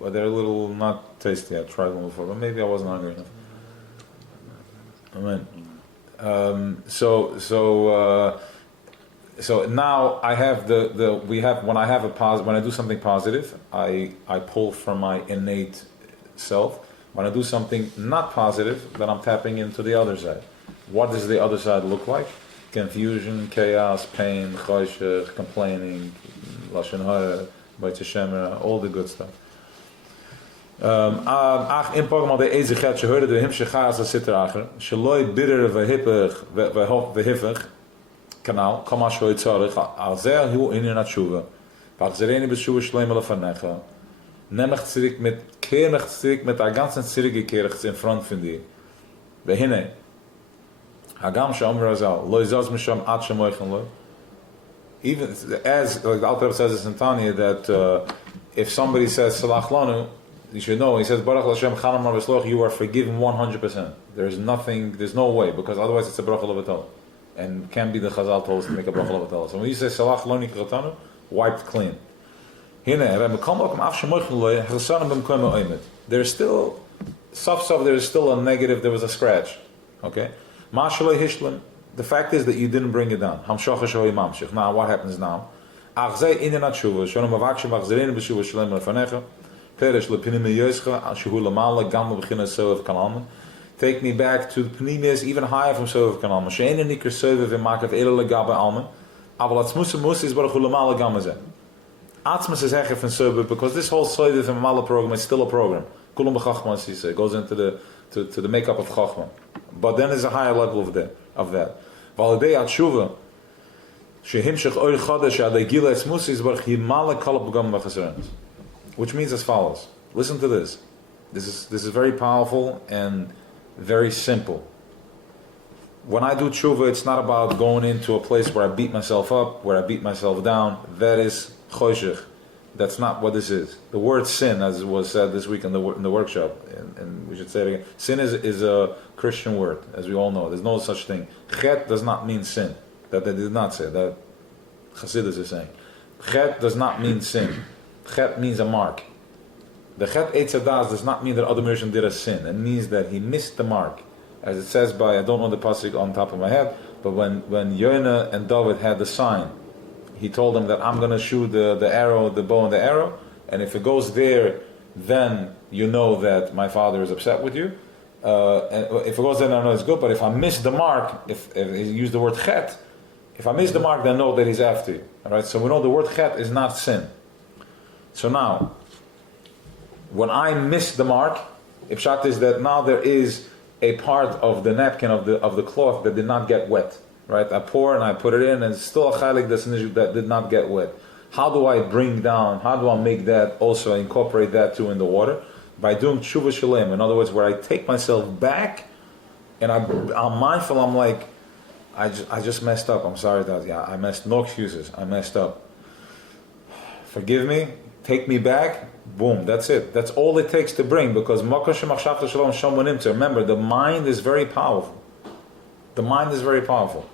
but they're a little not tasty. I tried them before, but maybe I wasn't hungry enough. Amen. So now I have when I do something positive, I pull from my innate self. When I do something not positive, then I'm tapping into the other side. What does the other side look like? Confusion, chaos, pain, choshech, complaining, lashon hara, beit Hashem, all the good stuff. Ach, in Pogam de Eze gaat je hoorde de himsche gaas dat zit erachter. Shaloi bidder we hippig kanaal. Kom als je het zorg. Alzel hu in een tshuva. Wacht ze rene beshuva shlemele vanecha. Nemach zirik met keernach zirik met der ganzen zirige keerchts in front von dir. Behine. Hagam sham razal. Lo izaz misham at shemoichen lo. Even as like the Alter says in Tanya that if somebody says Salach Lanu, you should know, he says, Baruch Hashem Chanam Rabesloch, you are forgiven 100%. There's no way, because otherwise it's a Baruch Levatol. And can't be the Chazal told us to make a Baruch Levatol. So when you say Salach Lanu Kratanu, wiped clean. There's still, there's still a negative, there was a scratch. Okay? The fact is that you didn't bring it down. Now, what happens now? Take me back to the Pneumius, even higher from Sovev Kanalma. She'ena nikr Sovev v'makav ele legabe almen. Aval atzmusa musa is baruch hu lamala gamazeh. Atzmus is hecher from Sovev because this whole Sovev and Mala program is still a program. Kulam b'chachma, he says, goes into the makeup of chachma. But then there's a higher level of that. Validei atshuva shehimshech oir chodesh adei gila etzmusa is baruch himala kalab gam b'chasrenes. Which means as follows. Listen to this. This is very powerful and very simple. When I do tshuva, it's not about going into a place where I beat myself up, where I beat myself down. That is choshech. That's not what this is. The word sin, as was said this week in the workshop, and we should say it again, sin is a Christian word, as we all know. There's no such thing. Chet does not mean sin. That they did not say. That Chassidus is saying. Chet does not mean sin. Chet means a mark. The Chet Eitz Hadas does not mean that Adam Rishon did a sin. It means that he missed the mark. As it says by, I don't know the pasuk on top of my head, but when Yonah and David had the sign, he told them that I'm going to shoot the arrow, the bow and the arrow, and if it goes there, then you know that my father is upset with you. And if it goes there, I know it's good, but if I miss the mark, if he used the word Chet, if I miss the mark, then know that he's after you. Alright, so we know the word Chet is not sin. So now, when I miss the mark, Ipshat is that now there is a part of the napkin of the cloth that did not get wet. Right? I pour and I put it in, and it's still a chalik that did not get wet. How do I bring down? How do I make that also incorporate that too in the water? By doing tshuva shalem. In other words, where I take myself back, and I'm mindful. I'm like, I just messed up. I'm sorry, Dad. Yeah, I messed. No excuses. I messed up. Forgive me. Take me back. Boom. That's it. That's all it takes to bring. Because remember, the mind is very powerful. The mind is very powerful.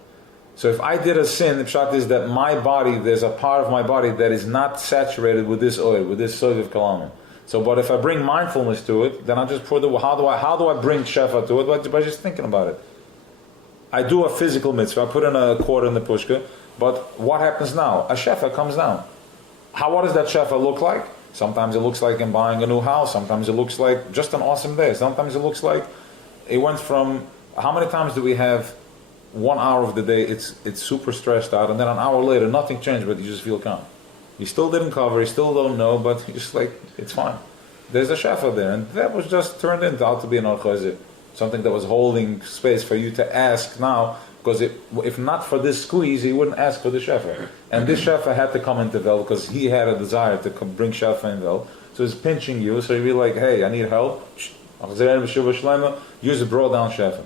So if I did a sin, the pshat is that my body, there's a part of my body that is not saturated with this oil, with this soy of kalamim. So, but if I bring mindfulness to it, then I just pour how do I bring shefa to it? By just thinking about it. I do a physical mitzvah. I put in a quarter in the pushka, but what happens now? A shefa comes down. What does that shefa look like? Sometimes it looks like in buying a new house. Sometimes it looks like just an awesome day. Sometimes it looks like it went from, how many times do we have 1 hour of the day, it's super stressed out, and then an hour later, nothing changed, but you just feel calm. You still didn't cover, you still don't know, but you just like, it's fine. There's a shefa there, and that was just turned out to be an orchozit, something that was holding space for you to ask now, because if not for this squeeze, he wouldn't ask for the shefa. And this shefa had to come into Vel, because he had a desire to bring shefa in Vel, so he's pinching you, so you'd be like, hey, I need help, use a broad down shefa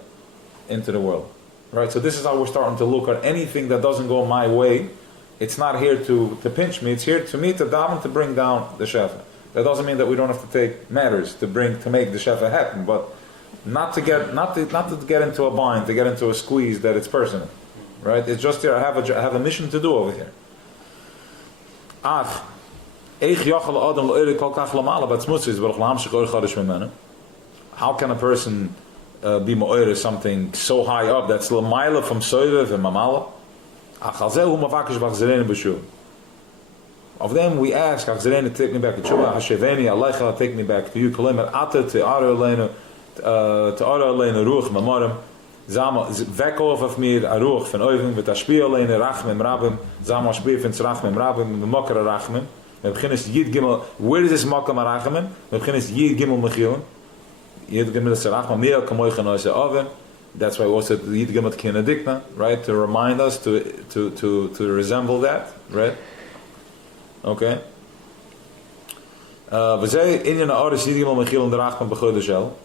into the world. Right, so this is how we're starting to look at anything that doesn't go my way. It's not here to pinch me. It's here to me to daven to bring down the shefa. That doesn't mean that we don't have to take matters to make the shefa happen, but not to get into a bind, to get into a squeeze that it's personal. Right? It's just here. I have a mission to do over here. How can a person be ma'or is something so high up that's l'mayla from soivev and mamala? Of them we ask, take me back to Tshuva, Hasheveni, Alecha, take me back to you, Kolimer, Ata, Te'ara Aleinu, Ruch, Mamorim, Zama, Vekov of mir, Aruch, van Oivim, Vitashpi Aleinu, Rachmim, Rabim, Zama, Shbir, van Rachmim, Rabim, Mokra Rachmim, Yud Gimmel. Where is this Makam Rachamim? Yud Gimmel Midos Rachamim. That's why we also the Yud Gimmel Kinadikna, right? To remind us to resemble that, right? Okay. We say Inyan Aris Yud Gimmel Mechil and the Rachamim B'Chodesh Shel,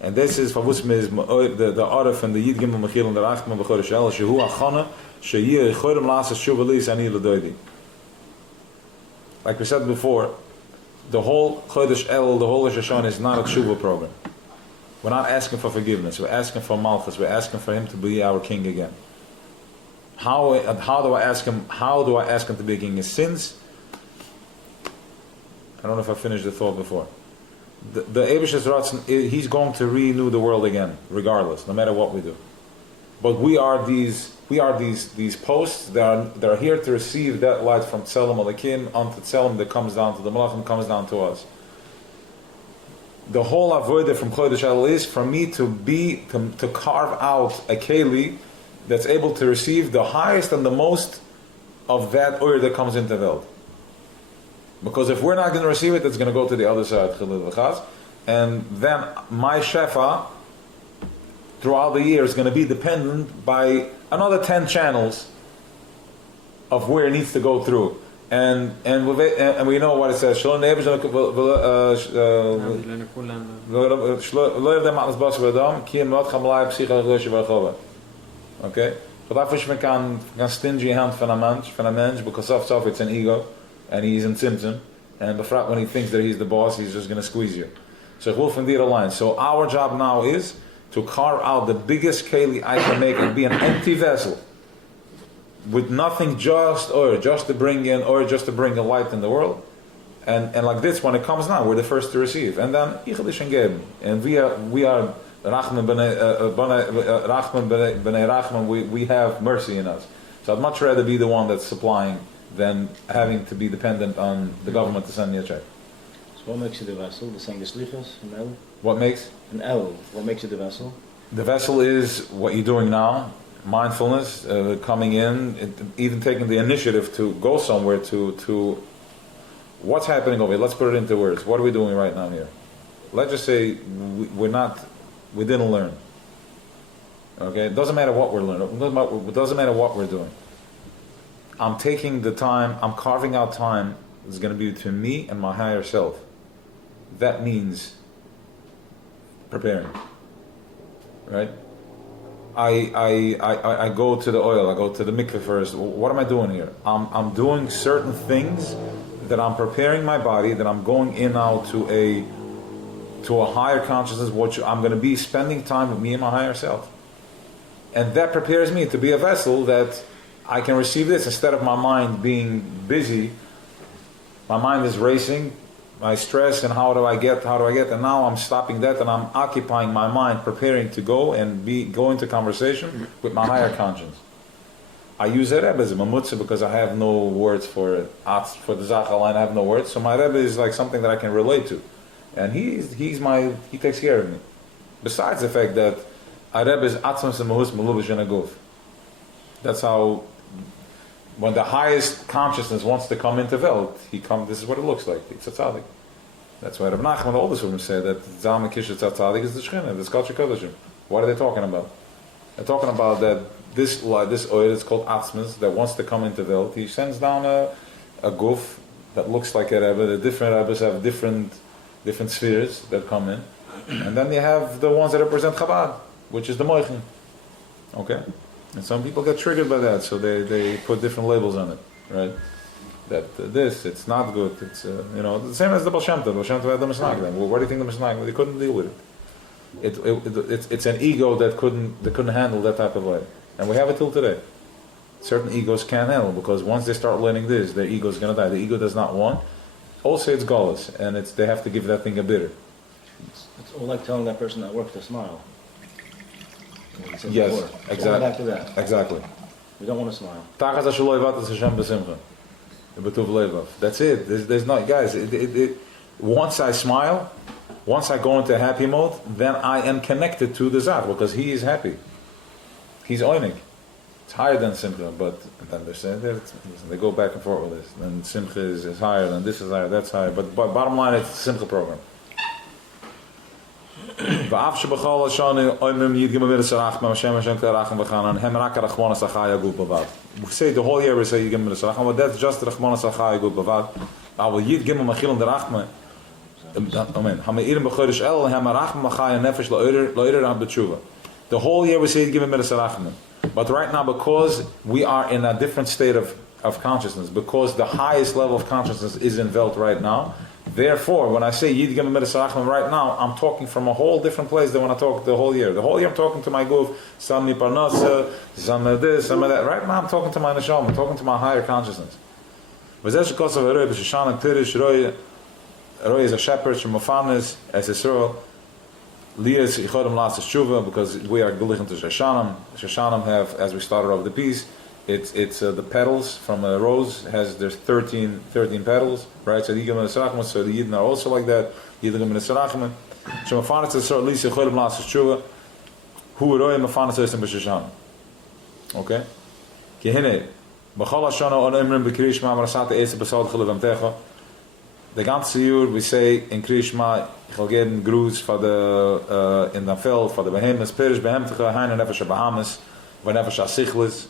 and this is the order from the Yud Gimmel Mechil and the Rachamim B'Chodesh Shel. Shehu Achana Sheyir Chodim Lasas Shuv Elis Ani L'Doidi. Like we said before, the whole Chodesh El, the whole Rosh Hashanah is not a tshuva program. We're not asking for forgiveness. We're asking for Malchus. We're asking for Him to be our King again. How do I ask Him? How do I ask Him to be King? Since I don't know if I finished the thought before. The Eibish's Ratzon, He's going to renew the world again, regardless, no matter what we do. But we are these posts that are here to receive that light from Tzelem Alakim onto Tzelem that comes down to the Malachim, comes down to us. The whole avodah from Chodesh El is for me to carve out a keli that's able to receive the highest and the most of that oil that comes into the world. Because if we're not going to receive it, it's going to go to the other side, and then my shefa throughout the year is going to be dependent by another 10 channels of where it needs to go through. And we know what it says. Okay? But if we can stingy hand from a mensch, because of it's an ego, and he's in symptom, and when he thinks that he's the boss, he's just going to squeeze you. So we'll from the line. So our job now is to carve out the biggest keli I can make and be an empty vessel with nothing, just to bring in oil, just to bring a light in the world. And like this, when it comes now, we're the first to receive. And then Yichadish and Geben. And we are Rachman B'nei Rachman, we have mercy in us. So I'd much rather be the one that's supplying than having to be dependent on the government to send me a check. So what makes you the vessel? The saying the slichas, an El? What makes? An El. What makes you the vessel? The vessel is what you're doing now. Mindfulness, coming in, even taking the initiative to go somewhere to what's happening over here. Let's put it into words. What are we doing right now here? Let's just say we didn't learn. Okay, it doesn't matter what we're learning. It doesn't matter what we're doing. I'm taking the time. I'm carving out time. It's going to be between me and my higher self. That means preparing, right? I go to the oil, I go to the mikveh first. What am I doing here? I'm doing certain things that I'm preparing my body, that I'm going in now to a higher consciousness, which I'm going to be spending time with me and my higher self. And that prepares me to be a vessel that I can receive this instead of my mind being busy. My mind is racing, my stress, and how do I get, and now I'm stopping that and I'm occupying my mind, preparing to go into conversation with my higher conscience. I use a Rebbe as a mamutza because I have no words for it. For the Zachal line, I have no words, so my Rebbe is like something that I can relate to. And he takes care of me. Besides the fact that a Rebbe is atzmas and mahus melubish and aguf. That's how, when the highest consciousness wants to come into Welt, this is what it looks like. It's a tzaddik. That's why Reb Nachman, all this women say that Zalman Kish tzaddik is the Shechina, the Skalcha Kodashim. What are they talking about? They're talking about that this oil is called Atzmas, that wants to come into Welt. He sends down a guf that looks like a Rebbe. The different Rebbes have different spheres that come in. And then you have the ones that represent Chabad, which is the Moichin. Okay? And some people get triggered by that, so they put different labels on it, right? That it's not good. It's the same as the Baal Shem Tov. Baal Shem Tov had the Misnagdim. Well, what do you think the Misnagdim? They couldn't deal with it. It's an ego that couldn't handle that type of life, and we have it till today. Certain egos can't handle, because once they start learning this, their ego is going to die. The ego does not want. Also, it's galus, and they have to give that thing a bitter. It's all like telling that person at work to smile. Yes, before. exactly. Back to that. Exactly. We don't want to smile. That's it. There's not, guys. Once I smile, once I go into a happy mode, then I am connected to the Zach, because he is happy. He's oining. It's higher than Simcha, but then they're saying that they go back and forth with this. Then Simcha is higher, then this is higher, that's higher. But bottom line, it's a Simcha program. ואף שבכל השנה אומרים Yud Gimmel Midos Rachamim Hashem Rachamim v'chanan hem rak rachmanas achaya gud bavad. We say the whole year we say Yud Gimmel Midos Rachamim, but that's just rachmanas achaya gud bavad. Our Yud Gimmel Machil the Rachma. Amen. Hameirim b'chodesh el hem rachmim achaya nefesh lo'eder rab b'tshuva. The whole year we say Yud Gimmel Midos Rachamim. But right now, because we are in a different state of consciousness, because the highest level of consciousness is in Welt right now, therefore, when I say Yud Gimmel Midos Rachamim right now, I'm talking from a whole different place than when I talk the whole year. The whole year I'm talking to my guf, some mi parnasa, some of this, some of that. Right now I'm talking to my neshama, I'm talking to my higher consciousness. V'zeh shekosav haroi b'shoshan and Pirish, Roy is a shepherd from Mofanis, as Yisrael. Lias yichodem lasas tshuva, because we are gelichen to Shoshanim. Shoshanim have, as we started off the piece, it's the petals from a rose. There's 13 petals, right? So the Yud Gimmel Midos Rachamim, so the Yidden are also like that. Yud Gimmel Midos Rachamim. So Mofanis is Yisrael, Lias yichodem lasas tshuva. Hu Roy Mofanis is in B'Shoshanim. Okay? Ki hine, b'chol hashana on imrim b'kiri shma marasat eisa b'sad chilevem techa. The ganze Jahr, we say in Krishma, ich will geben Gruß for the, in the Feld, for the Behemoth, Pirish Behemtecha, Heine Nefesh HaBahamas, V'Nefesh HaSichlis.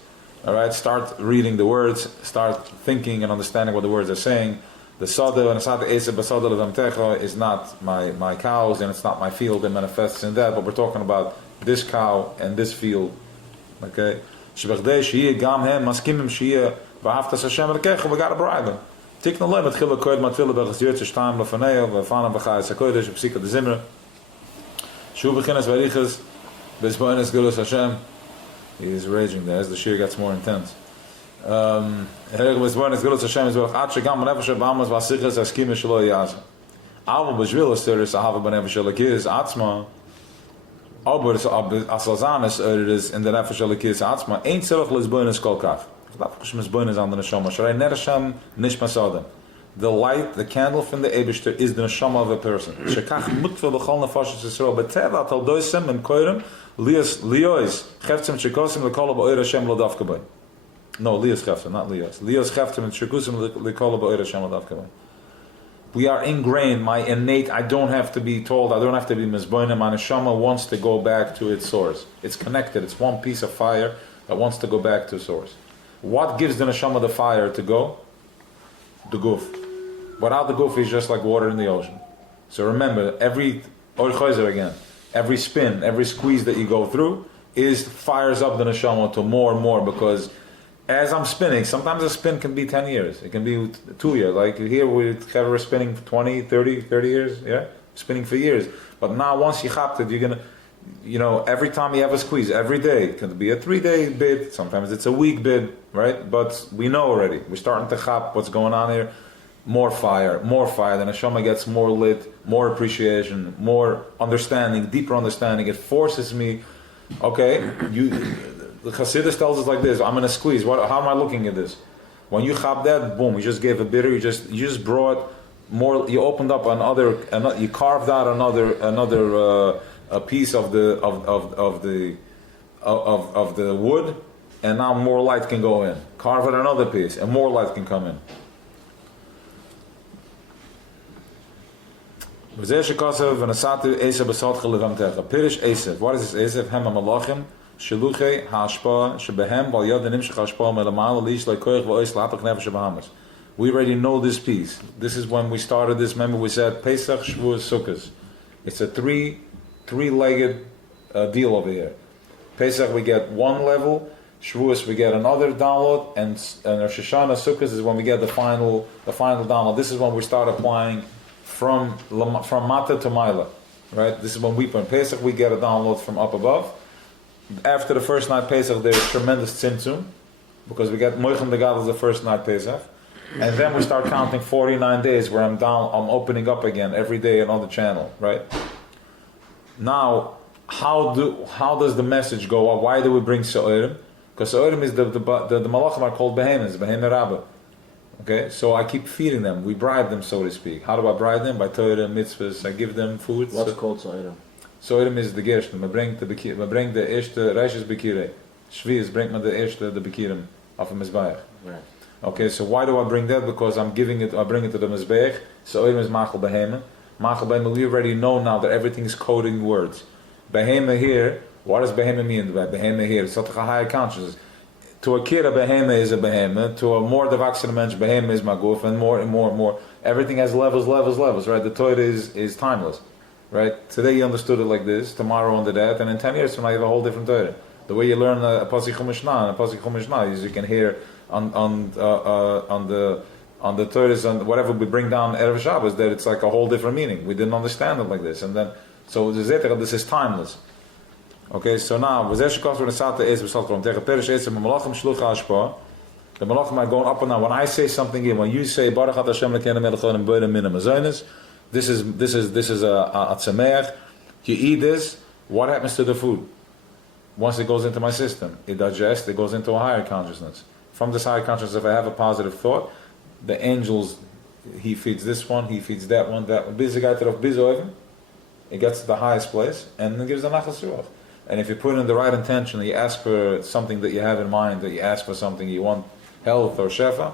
Alright, start reading the words, start thinking and understanding what the words are saying. The Sada and Asad Esa Basada Levamtecha is not my cows and it's not my field that manifests in that, but we're talking about this cow and this field. Okay? Shebechdei Shiyeh Gam Hem Maskimim Shiyeh V'Haftas Hashem Rekecha, we got to bribe him. Tikna le met chile koid matfile bechaziyot shtaim lefaneo v'fanam v'chayes hakodesh v'psika de zimra shu b'chinas v'arichas b'zboines gilus Hashem. He is raging there as the shir gets more intense. Hereg b'zboines gilus Hashem is v'ach at shegam b'nefesh b'amas v'asichas askim shelo yaz ava b'shvil esteris ahava b'nefesh alakiz atzma aber asalzanis eris in the nefesh alakiz atzma ein tzerach lezboines kolkach. The light, the candle from the Eibishter is the neshama of a person. No, Lios Cheftem, not Lios. Lios Cheftem and Shekusim Likola Ba'ir Hashem L'Davkabay. We are ingrained, my innate, I don't have to be told, I don't have to be mizboine, my neshama wants to go back to its source. It's connected, it's one piece of fire that wants to go back to source. What gives the neshama the fire to go? The guf. Without the guf is just like water in the ocean. So remember, every spin, every squeeze that you go through fires up the neshama to more and more, because as I'm spinning, sometimes a spin can be 10 years. It can be 2 years. Like here we are spinning 20, 30 years, yeah? Spinning for years. But now once you chopped it, you're going to, every time you have a squeeze, every day, it can be a 3-day bid, sometimes it's a week bid, right? But we know already, we're starting to chop what's going on here. More fire, the neshama gets more lit, more appreciation, more understanding, deeper understanding. It forces me, okay, the Chassidus tells us like this, I'm in a squeeze, how am I looking at this? When you chop that, boom, you just gave a bitter, you just brought more, you opened up you carved out another a piece of the wood, and now more light can go in. Carve out another piece, and more light can come in. What is this Esav? Hem HaMalachim Sheluchei HaAshpa Shebehem Val Yad Nimshach HaAshpa Melamala Lish Leikoich V'Ois L'Apach Nefesh HaBahamas. We already know this piece. This is when we started this. Remember we said Pesach, Shavuos, Sukkot. It's a three-legged deal over here. Pesach we get one level, Shavuos we get another download, and Rosh Hashanah, Sukkot is when we get the final download. This is when we start applying from Mata to Maila, right? This is when Pesach we get a download from up above. After the first night Pesach there is tremendous tzimtzum, because we get Moichem Degad as the first night Pesach, and then we start counting 49 days where I'm opening up again every day another channel, right? Now, how does the message go? Why do we bring Sa'orim? Because Sa'orim is the Malachim are called Behemoths, Behemoth Rabbah. Okay, so I keep feeding them. We bribe them, so to speak. How do I bribe them? By Torah, mitzvahs. I give them food. What's called Sa'orim? Sa'orim is the Gershon. We bring the erste Reishes Bekirei. Shvius bringt man the Bekirim of a Mizbeach. Right. Okay, so why do I bring that? Because I bring it to the Mizbeach, so Oirim is Machal Behema. Machal Behema, we already know now that everything is coding words. Behema here, what does Behema mean? Behema here, it's not a higher consciousness. To a kid, a Behema is a Behema. To a more devaksana mensch, Behema is Maguf, and more and more and more. Everything has levels, right? The Torah is timeless, right? Today you understood it like this, tomorrow under that, and in 10 years from now you have a whole different Torah. The way you learn a Pasik Chumishna, and a Pasik Chumishna is you can hear on the Torahs, and whatever we bring down Erev Shabbos, that it's like a whole different meaning. We didn't understand it like this, and then so the Zetera, this is timeless. Okay, so now the Malachim are going up and down. When I say something here, when you say Baruch Atah Hashem Lekeinu Melech Haolam Bodim Minim Azonos, this is a tzameach. You eat this. What happens to the food? Once it goes into my system, it digests. It goes into a higher consciousness. From this higher consciousness, if I have a positive thought, the angels, he feeds this one, he feeds that one, that one. It gets to the highest place, and it gives the nachas ruach. And if you put in the right intention, you ask for something that you have in mind, that you ask for something you want, health or shefa,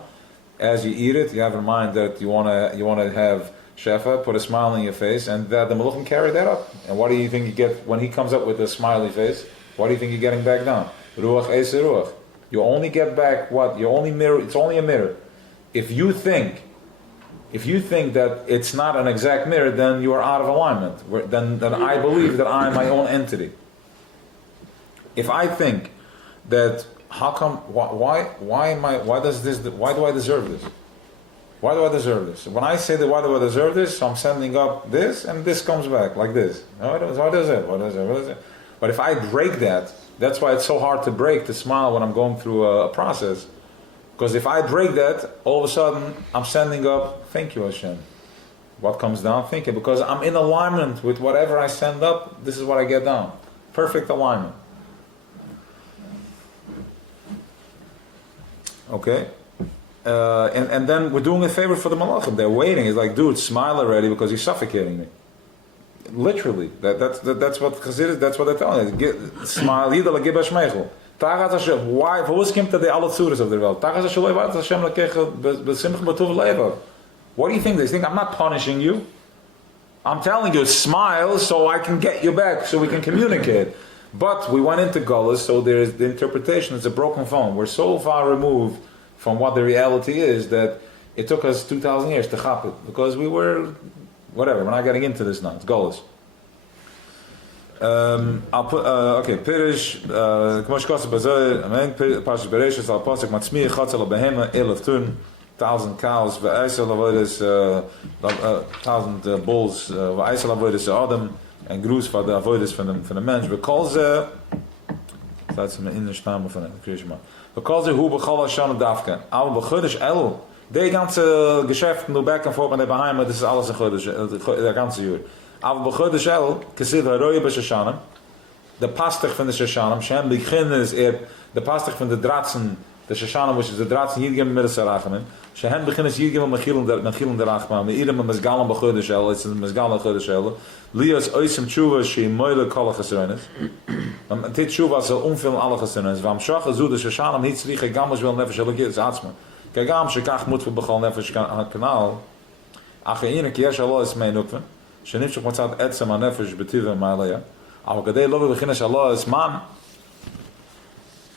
as you eat it, you have in mind that you want to have shefa, put a smile on your face, and that the malachim carry that up. And what do you think you get when he comes up with a smiley face? What do you think you're getting back down? Ruach eis ruach. You only get back what? You only mirror. It's only a mirror. If you think that it's not an exact mirror, then you are out of alignment. Then I believe that I am my own entity. If I think that why do I deserve this? Why do I deserve this? When I say that why do I deserve this, so I'm sending up this and this comes back like this. What is it? But if I break that, that's why it's so hard to break, to smile when I'm going through a process. Because if I break that, all of a sudden I'm sending up, thank you Hashem. What comes down? Thank you. Because I'm in alignment with whatever I send up, this is what I get down. Perfect alignment. Okay? And then we're doing a favor for the malachim. They're waiting. It's like, dude, smile already because you're suffocating me. Literally. That's what Chassidus, that's what they're telling you. Smile. Why? Wo kommt the alle Zuras of the world? What do you think? They think I'm not punishing you. I'm telling you, smile so I can get you back, so we can communicate. But we went into Gullus, so there's the interpretation. It's a broken phone. We're so far removed from what the reality is that it took us 2,000 years to chop it because we were whatever. We're not getting into this now. It's Gullus. I'll put Pirish Kmosh Kosa Bazoy Amen Pashas Bereshis Al Pasuk Matzmi Chatzal Behema 1,000 cows V'Aisel Avodas 1,000 bulls V'Aisel Avodas Adam and Gruß for the Avodas von the Mensch V'Kol Ze that's in the English name von der Krishma V'Kol Ze Hu B'Chol Hashem Davka Aber B'Chodesh El die ganze Geschäft nur back and forth mit der Beheime das ist alles in Chodesh der ganze Jahr Aber B'Chodesh El, Kesiv HaRoya B'Shoshanim, the Pastach from the Shoshanim, Shem B'Chin is the Pastach from the Dratzen, the Shoshanim, which is the Dratzen Yud Gimmel Midos Rachamim, Shem B'Chin is Yud Gimmel Midos Rachamim, Me'irim Mezgalam B'Chodesh El, it's in Mezgalam B'Chodesh El, Lios Oisim Tshuva Shi Moile Kol HaChesronis, Tit Tshuva Zal Umfilm Alle Chesronis, Vam Shach Azu the Shoshanim Hitzriche Gamash Vel Nefesh Elokit Zatzma, Kagam Shekach Mutva B'Chol Nefesh HaKanal, Achein Kiyesh Allah is Meinukven, שנמשך מצד עצם הנפש בטבע מעליה, אבל כדי לא בבחינש Allah is man,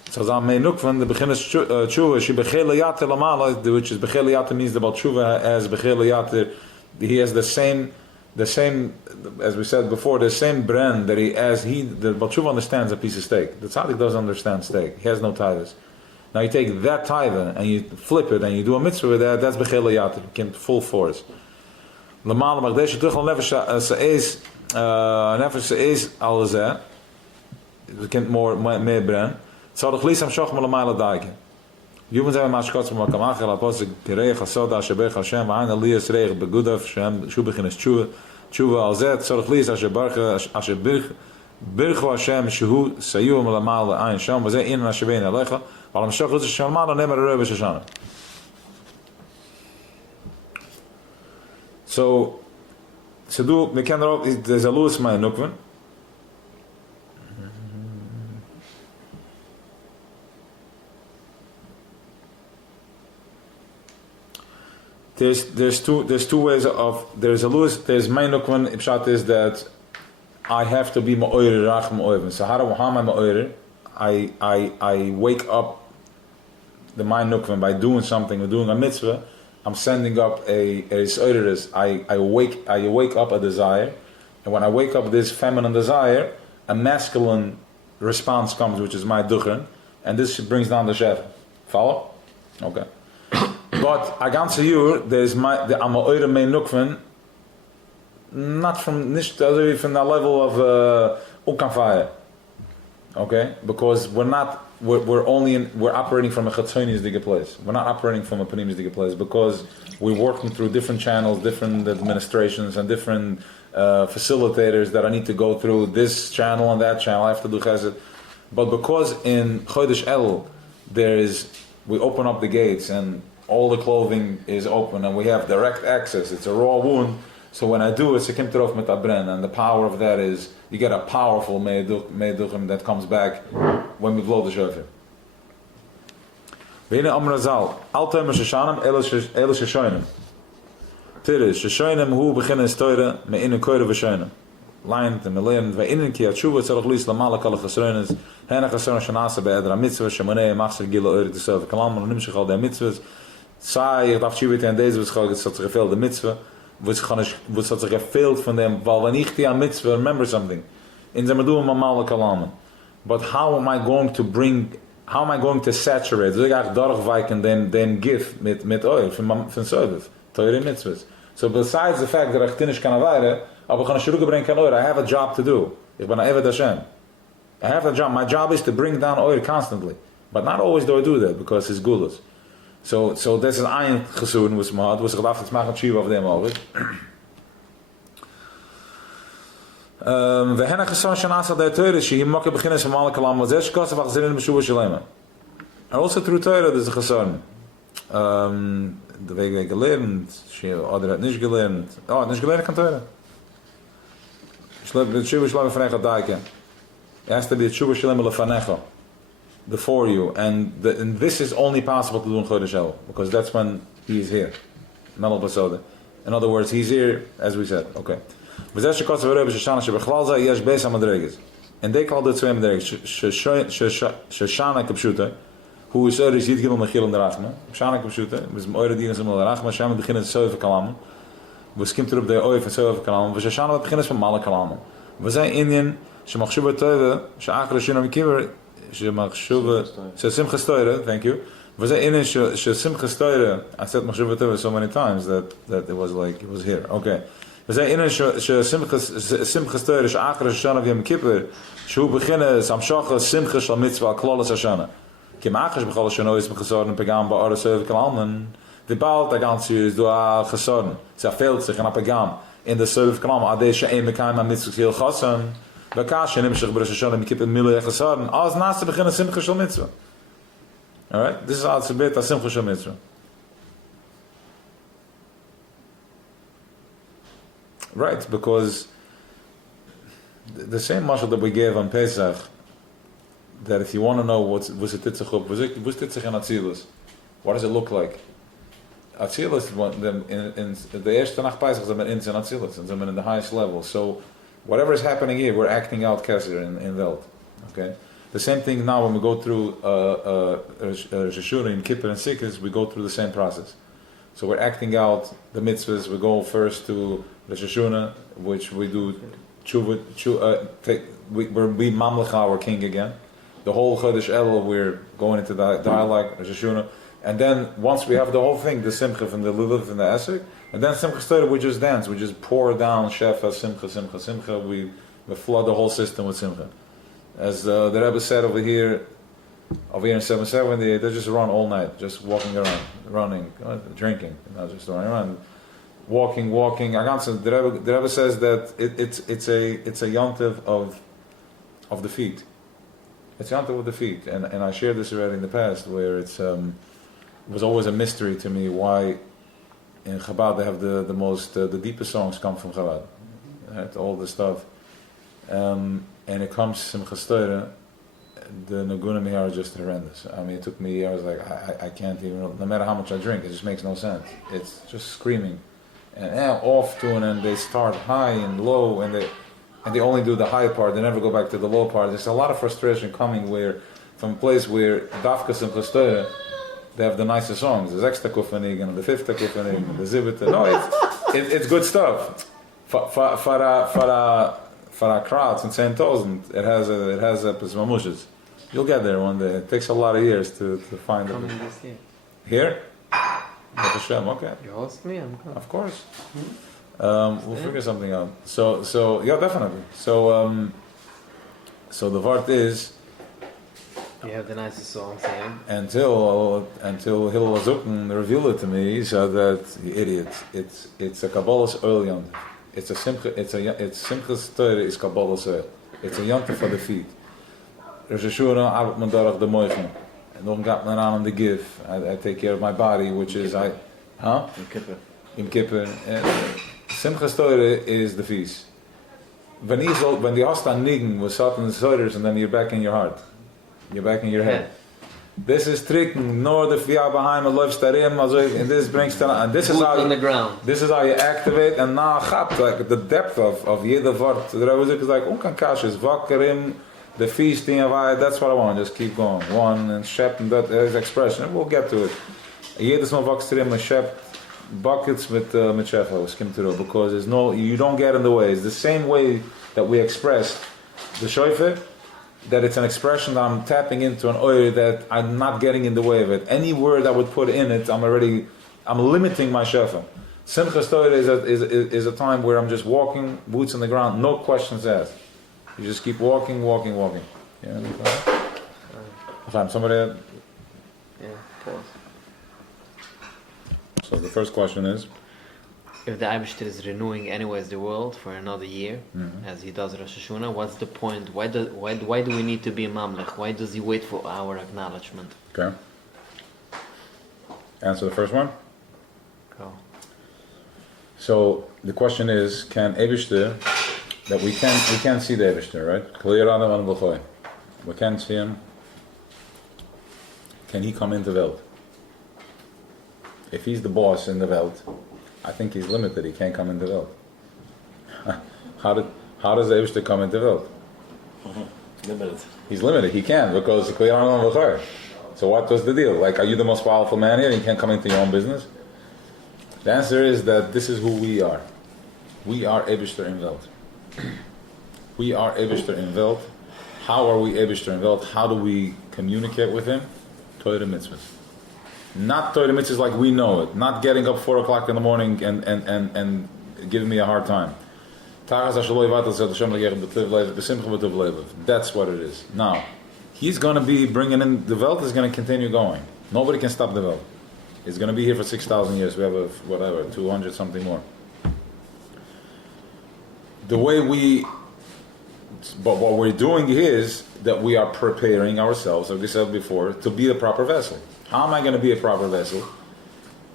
so that meinuk from the beginners tshuva, she becheliyat lamala, which is becheliyat means the tshuva as becheliyat, he has the same, as we said before, the same brand that the tshuva understands a piece of steak. The tzaddik doesn't understand steak. He has no tithes. Now you take that tithe and you flip it and you do a mitzvah with that, that's becheliyat, it came full force. Lamala magdesh terug al nefesh se'ez nefesh se'ez al zeh. We kent more bren. So the chlisam shoch mal mala daike. Yuben zijn mashkotz mal kamach la pos gerei chasoda shebech Hashem v'an aliyas reich begudaf shem shu beginnes tshuva al zeh. So the chlis asher birch Hashem shehu sayu mal mala ein sham v'zeh in ashebein alecha. V'alam shoch lutz shem mal nemer rebe shashana. So do we can there's a loose my nukven. There's two ways of there's my nukvan ipshat is that I have to be ma'oyer rachamim oivim. So how am I ma'oyer? I wake up the mind nukvan by doing something or doing a mitzvah. I'm sending up a I wake up a desire, and when I wake up this feminine desire, a masculine response comes, which is my duchen, and this brings down the shefa. Follow? Okay. But I ganze you, there's I'm a oire mein nukven, not from the level of ukanfire. Okay, because we're operating from a chatzonisdige place. We're not operating from a panimisdige place because we're working through different channels, different administrations, and different facilitators that I need to go through this channel and that channel. I have to do chesed. But because in Chodesh El we open up the gates and all the clothing is open and we have direct access. It's a raw wound. So when I do, it's a kimterov mit abren, and the power of that is you get a powerful meiduchim that comes back when we blow the shofar. V'hine Amar Zal, al tomer sheshanim ela sheshonim. Tiris sheshonim hu beginnen stoire me in een koire v'shonim. Line te meleeren v'inen ki atshuva tzarich luis lamala kala chasronis hena chasron shanasa be'edra mitzvah shemonei machzer gila oire t'sov kalam und nimm sich al der mitzvahs sai ich darf tshuva en deze was het zat gefehlt de mitzvah was hat sich gefehlt von dem, weil wenn ich die mitzvah remember something in dem du mamala kalam, but how am I going to saturate so ich durchweiken den gift mit oil von service teure mitzvahs. So besides the fact that ich tinish kann weiter, aber ich kann shruge bringen kann oil, I have a job to do. Ich bin Eved Hashem. I have a job. My job is to bring down oil constantly, but not always do I do that because it's gulas. So this is ein gesoen was man was gedacht het maken chief of them over. We hebben gesoen shanasa der teure she mag beginnen ze mal kalam was es kost was in beshuva shalema. And also through Torah there's a gesoen. The way gelernt, she oder hat nicht gelernt. Oh, nicht gelernt kan Torah. Shlab beshuva shalema fragen daike. Erst die beshuva shalema lefanecha. Before you, and this is only possible to do in Chodesh El, because that's when he is here. Melal Basoda. In other words, he's here, as we said. Okay. And they call the two madreges. Shoshana Kapshuta, who is Yud Gimmel Midos Rachamim. Shoshana Kapshuta, was Moira Dinas Gimmel Rachamim. Shem beginnen Sof Kalam. Was kimt op de oif van Sof Kalam. Was Shoshana beginnen van Malak Kalam. We zijn Indian. Shemachshuva Tove. Sheachar Shinam Kiver. Simcha Stoire, thank you. Was that in Simcha Stoire? I said Machshuva Tova so many times that it was like it was here. Okay. Was that in Simcha Stoire? She'achar Shoshana v'Yom Kippur. Shehu beginnen Samshacha Simcha Shal Mitzvah Klalas Hashanah. Kim Achas b'chol Shano is begesorgen pegam ba'ara Sof Kalam. The Baal Tagansu is doa gesorgen. Ze fehlt sich an pegam in the Sof Kalam. Ade she'em mekayim mitzvah heel chasan. Bakasha nimshach b'Rosh Hashanah mikip milui echasaden. Az nase beginnen simcha shel mitzvah. All right, this is how it's a bit a simcha shel mitzvah. Right, because the same mashal that we gave on Pesach, that if you want to know what's a titzach up, what's titzach in Atzilus, what does it look like? Atzilus in the eerste nacht Pesach zijn in Atzilus, and zijn in the highest level. So whatever is happening here, we're acting out Kesser in Welt. Okay? The same thing now when we go through Rosh Hashanah in Kippur and Sikkis, we go through the same process. So we're acting out the mitzvahs. We go first to Rosh Hashanah, which we do we mamlech our king again. The whole Chodesh El, we're going into the dialogue, Rosh Hashanah. And then once we have the whole thing, the Simcha and the Lulav and the Esek, and then Simcha Story, we just dance, we just pour down Shefa, Simcha, we flood the whole system with Simcha. As the Rebbe said over here in 770, they just run all night, just walking around, running, drinking, not just running around, walking. The Rebbe says that it's a yontiv of the feet. It's yontiv of the feet, and I shared this already in the past, where it was always a mystery to me why in Chabad they have the deepest songs come from Chabad, right? All the stuff, and it comes Simchas Torah, the Nagunim here are just horrendous. I mean, it took me, I was like, I can't even, no matter how much I drink, it just makes no sense. It's just screaming. And off tune, and they start high and low, and they only do the high part, they never go back to the low part. There's a lot of frustration coming from a place where Dafkas and Chastore, they have the nicest songs. There's Extra Kufanig and the Fifth Kufanig and the Zibita. No, it's good stuff. For our crowds in 10,000, it has a Pismamushes. You'll get there one day. It takes a lot of years to find it. Coming this year. Here? Hashem, okay. You host me, I'm coming. Of course. We'll figure something out. So yeah, definitely. So the vart is, You have the nicest songs here. until Hillel Azukun revealed it to me, he said that, you idiot, it's a Kabbalah's oil yonder. It's Simchas Torah is Kabbalah's oil. It's a yonder for the feet. Rosh Hashanah, arbeit man darach de moichen. And then got man on the give. I take care of my body, which is In In Kippur. Kippur. Simchas Torah is the feast. When the Ostan Nigen was Satan and Soiders, and then you're back in your heart. You're back in your head. This is tricken, nor the Fia behind the Love Starim, and this brings to, and this is Boot how on the ground. this is how you activate, and now like the depth of Yeda Vart. The Rebbe is like, Unkankash is Vakarim, the feasting of I, that's what I want, just keep going. One, and Shep, and that is expression, and we'll get to it. Jedes Mal Vakstrim, and Shep, buckets with Shefa, skim through, because you don't get in the way. It's the same way that we express the Shoife, that it's an expression that I'm tapping into an oil that I'm not getting in the way of it. Any word I would put in it, I'm limiting my shefa. Simchas Torah is a time where I'm just walking, boots on the ground, no questions asked. You just keep walking. Yeah, somebody. Yeah, pause. So the first question is, If the Eibishter is renewing anyways the world for another year, as he does Rosh Hashanah, what's the point? Why do we need to be a Mamlech? Why does he wait for our acknowledgement? okay. Answer the first one. Go. So the question is, can Eibishter, that we can't see the Eibishter, right? Clear Adam and B'choy. We can't see him. Can he come into the Welt? If he's the boss in the Welt, I think he's limited. He can't come into the Welt. How does the Eibishter come into the Welt? Limited. He's limited. He can, because Clear Adam and B'choy. So what was the deal? Like, are you the most powerful man here and you can't come into your own business? The answer is that this is who we are. We are Eibishter in Welt. We are Eibishter in Welt. How are we Eibishter in Welt? How do we communicate with him? Torah mitzvahs. Not Torah mitzvahs like we know it. Not getting up 4 o'clock in the morning and giving me a hard time. That's what it is. Now, he's going to be bringing in, the Welt is going to continue going. Nobody can stop the Welt. It's going to be here for 6,000 years. We have 200 something more. But what we're doing is that we are preparing ourselves, like we said before, to be a proper vessel. How am I going to be a proper vessel?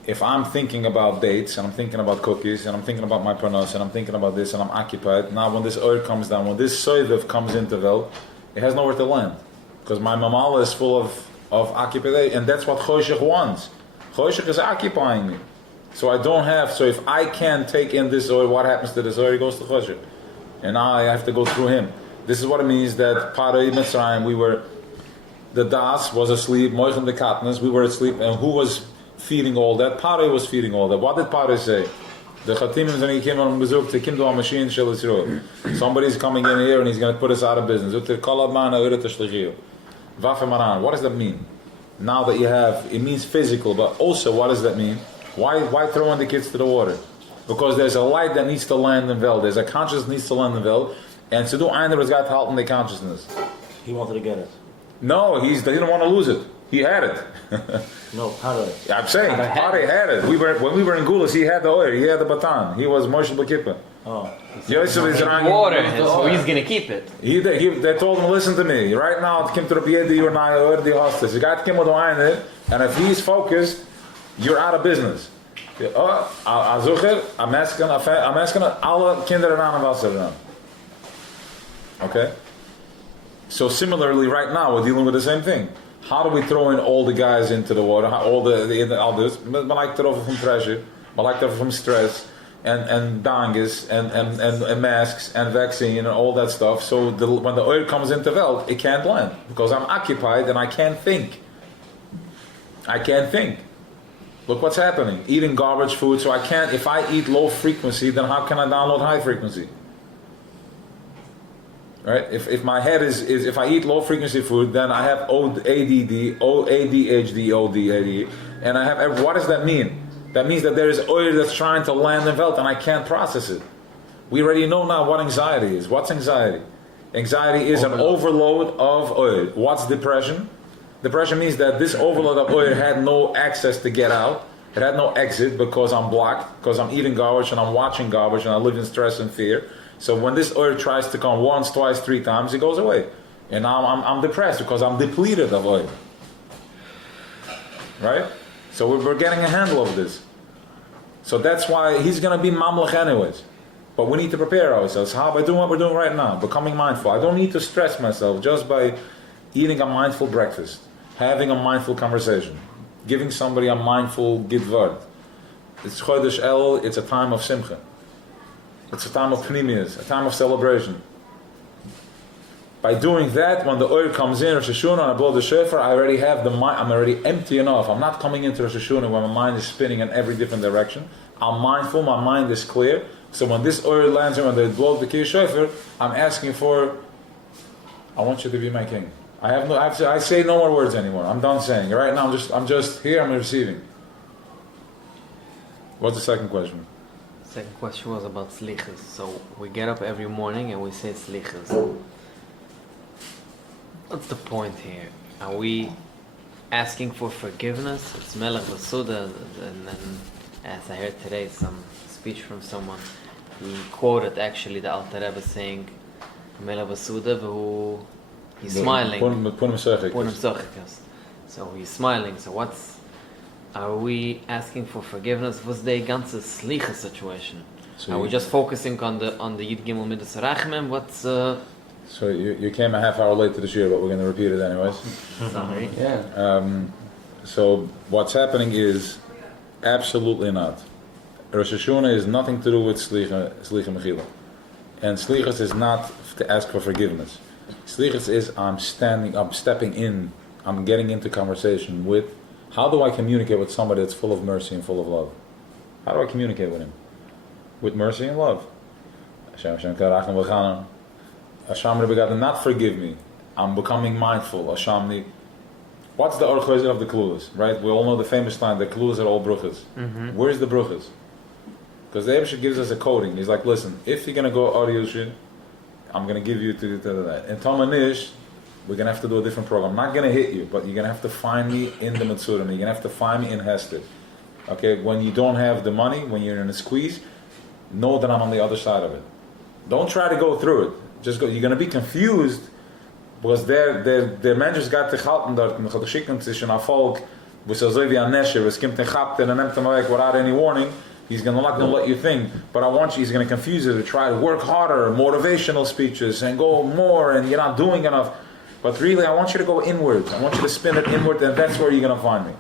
If I'm thinking about dates, and I'm thinking about cookies, and I'm thinking about my parnas, and I'm thinking about this, and I'm occupied. Now when this oil comes down, when this soivev comes into Welt, it has nowhere to land. Because my mamala is full of occupation, and that's what Choshech wants. Choshech is occupying me. So if I can't take in this oil, what happens to this oil? It goes to Choshech. And now I have to go through him. This is what it means that Parei Mitzrayim, the Das was asleep, Moichem the Katnas, we were asleep, and who was feeding all that? Parei was feeding all that. What did Parei say? The Chatimim when he came on Bezuk, to Kim to machine Shel Yisrael. Somebody's coming in here and he's going to put us out of business. What does that mean? Now that you have, it means physical, but also what does that mean? Why throwing the kids to the water? Because there's a light that needs to land in Welt. There's a consciousness that needs to land in Welt. And to do einer has got to help in the consciousness. He wanted to get it. No, he didn't want to lose it. He had it. No, Paroi. I'm saying, Parei had it. When we were in Gulas, he had the oil, he had the baton. He was Moshe B'Kippah. Oh. Yosef is Water, and so he's going to keep it. They told him, listen to me. Right now, Kim to the Piedi, you're not the hostage. You got to Kim with the wine, and if he's focused, you're out of business. I'm asking alle Kinder aan Wasser. Okay? So similarly, right now we're dealing with the same thing. How do we throw in all the guys into the water? All this, but like to from pressure, but like to from stress, and banges, and masks, and vaccine, and all that stuff. So when the oil comes into Welt, it can't land because I'm occupied and I can't think. I can't think. Look what's happening. Eating garbage food, so I can't. If I eat low frequency, then how can I download high frequency? Right? If my head is if I eat low frequency food, then I have ADD, ADHD, ODD, and I have. What does that mean? That means that there is oil that's trying to land in Welt, and I can't process it. We already know now what anxiety is. What's anxiety? Anxiety is an overload of oil. What's depression? Depression means that this overload of oil had no access to get out. It had no exit because I'm blocked, because I'm eating garbage and I'm watching garbage and I live in stress and fear. So when this oil tries to come once, twice, 3 times, it goes away. And now I'm depressed because I'm depleted of oil. Right? So we're getting a handle of this. So that's why he's going to be mamlech anyways. But we need to prepare ourselves. How? By doing what we're doing right now, becoming mindful. I don't need to stress myself just by eating a mindful breakfast, having a mindful conversation, giving somebody a mindful good word. It's Chodesh El, it's a time of simcha. It's a time of pnimius, a time of celebration. By doing that, when the oil comes in, Rosh Hashanah, and I blow the shofar, I already have the mind, I'm already empty enough. I'm not coming into Rosh Hashanah when my mind is spinning in every different direction. I'm mindful, my mind is clear. So when this oil lands and when they blow the key shofar, I'm asking for, I want you to be my king. I say no more words anymore. I'm done saying. Right now, I'm just here. I'm receiving. What's the second question? Second question was about slichas. So we get up every morning and we say slichas. What's the point here? Are we asking for forgiveness? It's melech v'suda, and then as I heard today, some speech from someone, he quoted actually the Alter Rebbe saying, melech v'suda v'hu. He's smiling. So he's smiling. So are we asking for forgiveness? Was the ganze slicha situation? So are we just focusing on the Yud Gimmel Midos Rachamim? So you came a half hour late to the shiur, but we're going to repeat it anyways. Sorry. Yeah. So what's happening is absolutely not. Rosh Hashanah is nothing to do with slicha mechila, and slichas is not to ask for forgiveness. Slichus is I'm stepping in, I'm getting into conversation with, how do I communicate with somebody that's full of mercy and full of love? How do I communicate with him? With mercy and love. Hashem Rebbe not forgive me. I'm becoming mindful. What's the orchestra of the kluas, right? We all know the famous line, the kluas are all bruchas. Mm-hmm. Where's the bruchas? Because the Eibusher gives us a coding. He's like, listen, if you're going to go Ariyushin, I'm going to give you to that. In Tomanish, we're going to have to do a different program. I'm not going to hit you, but you're going to have to find me in the Mitzurim. You're going to have to find me in Hester. Okay, when you don't have the money, when you're in a squeeze, know that I'm on the other side of it. Don't try to go through it. Just go. You're going to be confused because their managers got to halten dort und hat geschicken zwischen Erfolg, wo so wie ein Nesher, es kommt ein Chapter and nimmt him away without any warning. He's not going to let you think, but he's going to confuse you to try to work harder, motivational speeches, and go more, and you're not doing enough. But really, I want you to go inward. I want you to spin it inward, and that's where you're going to find me.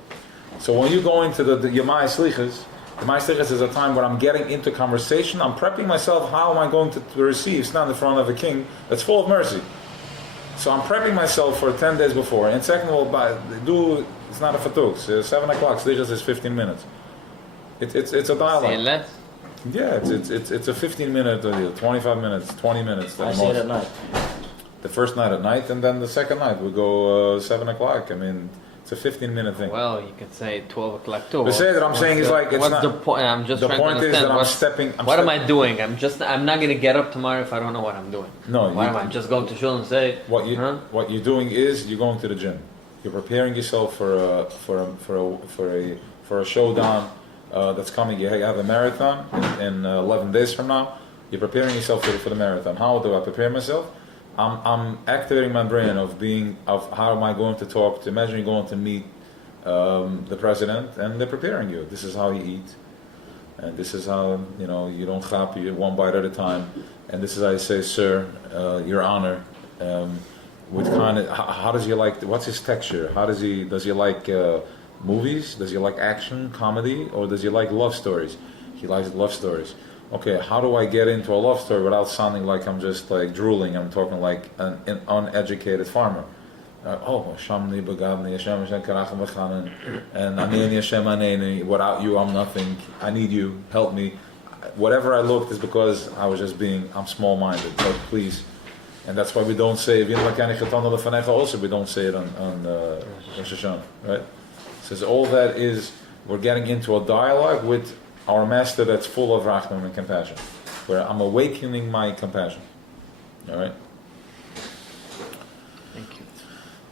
So when you go into the Yemai Slichas, Yemai Slichas is a time where I'm getting into conversation. I'm prepping myself. How am I going to receive? Stand in front of a king that's full of mercy. So I'm prepping myself for 10 days before. And second of all, it's not a fatuk. 7 o'clock. Slichas is 15 minutes. It's a dialogue. Say less? Yeah, it's a 15-minute deal, 25 minutes, 20 minutes. I say it at night. The first night at night, and then the second night we go 7 o'clock. I mean, it's a 15-minute thing. Well, you could say 12 o'clock too. But say that I'm saying is like it's what's not. The point? I'm just the trying point to is that understand. What am I doing? I'm not going to get up tomorrow if I don't know what I'm doing. No, why am I just going to shul and say? What you're doing is you're going to the gym. You're preparing yourself for a showdown. That's coming. You have a marathon in 11 days from now. You're preparing yourself for the marathon. How do I prepare myself? I'm activating my brain of how am I going to talk to. Imagine you're going to meet the president, and they're preparing you. This is how you eat, and this is how you don't chop. You one bite at a time, and this is how you say, "Sir, Your Honor, What kind of? How does he like? What's his texture? Does he like movies? Does he like action, comedy, or does he like love stories? He likes love stories. Okay, how do I get into a love story without sounding like I'm just like drooling? I'm talking like an uneducated farmer. Shamni Bagavni, Hashem Hashem Karachim Vachanan, and Aneni Hashem Aneni, without you I'm nothing, I need you, help me. Whatever I looked is because I'm small-minded, so please. And that's why we don't say, also we don't say it on Rosh Hashanah, right? It says all that is, we're getting into a dialogue with our master that's full of rachamim and compassion, where I'm awakening my compassion, all right?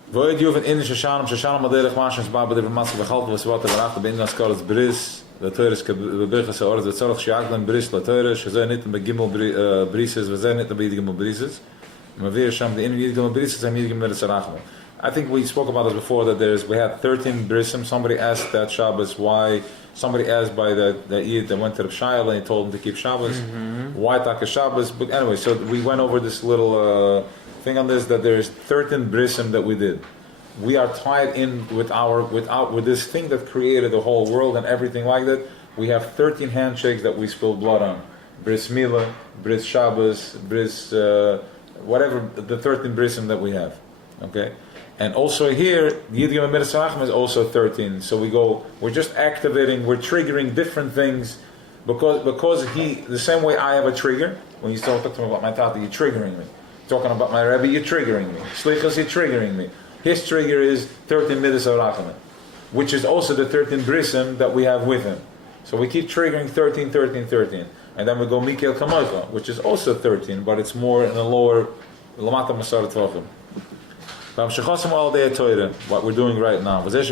Void Juven in Shashanam Maderich Mashans Baba de Mask Behalt was what the Racht bin das Karls Bris, the Teures Beburgers Orde, the Zorg Schaaklen Bris, the Teures, ze zijn niet met Gimmel Brises, we zijn niet met Gimmel Brises. Maar weer Sham de in Gimmel Brises en Gimmel Midos Rachamim. I think we spoke about this before that we had 13 brisim. Somebody asked that Shabbos why. Somebody asked by the Eid that went to the Shayla and he told him to keep Shabbos. Why Taka Shabbos? But anyway, so we went over this little thing on this that there's 13 brisim that we did. We are tied in with this thing that created the whole world and everything like that. We have 13 handshakes that we spill blood on. Bris Mila, Bris Shabbos, Bris whatever the 13 brisim that we have. Okay. And also here, Yud Gimmel Midos Rachamim is also 13. So we're just activating, we're triggering different things because the same way I have a trigger. When you start talking about my tata, you're triggering me. Talking about my Rebbe, you're triggering me. Slichas, you're triggering me. His trigger is 13 Midos Rachamim, which is also the 13 brisim that we have with him. So we keep triggering 13, 13, 13. And then we go Mikel Kamocha, which is also 13, but it's more in a lower, Lamata Masar Tvachim. What we're doing right now. He's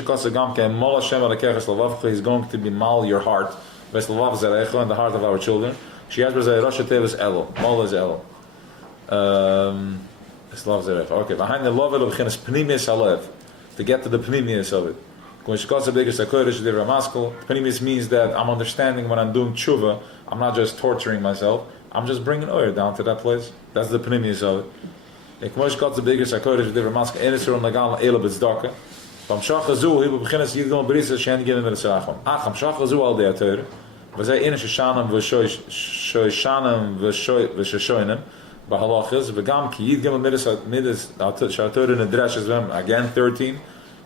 going to be mal your heart. In the heart of our children. Okay, behind the love of to get to the pnimius of it. Pnimius means that I'm understanding when I'm doing tshuva, I'm not just torturing myself, I'm just bringing oil down to that place. That's the pnimius of it. Ik moest God de biggest akkoord de mask en is er legal ele bezdakken. Van shachazu he beginnen Yud Gimmel Midos Shen Gimmel Midos Rachamim. Ach, shachazu al de ater. We zijn in Shashanam we shoyshanam we shoyshoinem. Bahalachas we gam ki Yud Gimmel Midos shator in the drashes again 13.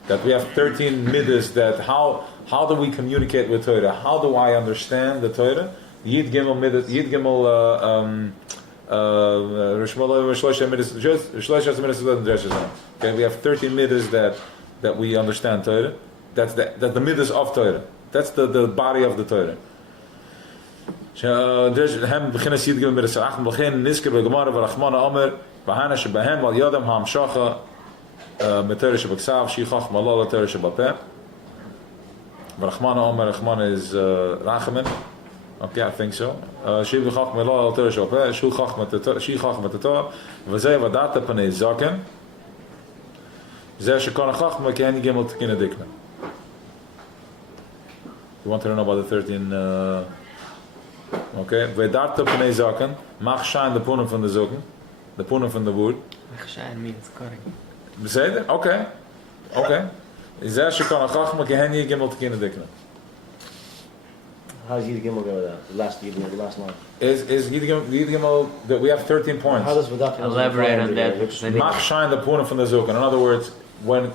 That we have 13 midas that how do we communicate with Torah? How do I understand the Torah? Yud Gimmel Midos Yud Gimmel okay, we have 13 midas that we understand Torah. That's the midas of Torah. That's the body of the Torah. Hem beginnen Yud Gimmel Midos Rachamim begin nisker begemara v'rachmana omer v'hana shebahem al yadam hamshacha metorah shebaksav shichach malala torah shebapeh v'rachmana omer rachmana is rachamim. Okay, I think so. Shiv chach melal torah shopeh, shu chach met the Torah, v'zeh vadata panei zaken. Zeh shekon chach meken gimel tekina dikna. You want to know about the 13? Okay, vedata panei zaken. Mach shine the punim from the zoken, the punim from the wood. Mach shine means cutting. Beseder? Okay. Zeh shekon chach meken gimel tekina dikna. How does Yud Gimmel go with that? The last line. Is Yud Gimmel that we have 13 points. How does Vadak elaborate on that? Mach shine the punim from the zoken. In other words, when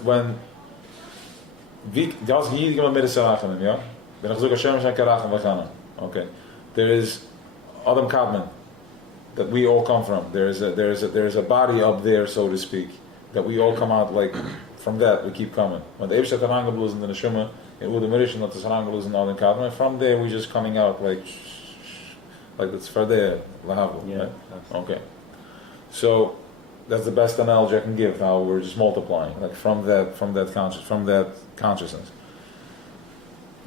das Yud Gimmel Midos Rachamim, yeah? Ben ich Hashem Hashem Karachim Vachanan. Okay. There is Adam Kadmon that we all come from. There is a body up there, so to speak, that we all come out like from that. We keep coming. When the Eivshat Arangablu is in the Neshama, it would imagine that the Sarangablu is in Adam Kadmon. From there, we're just coming out like it's Fardeh Lahavu. Yeah. Right? Okay. So that's the best analogy I can give. How we're just multiplying, like from that consciousness.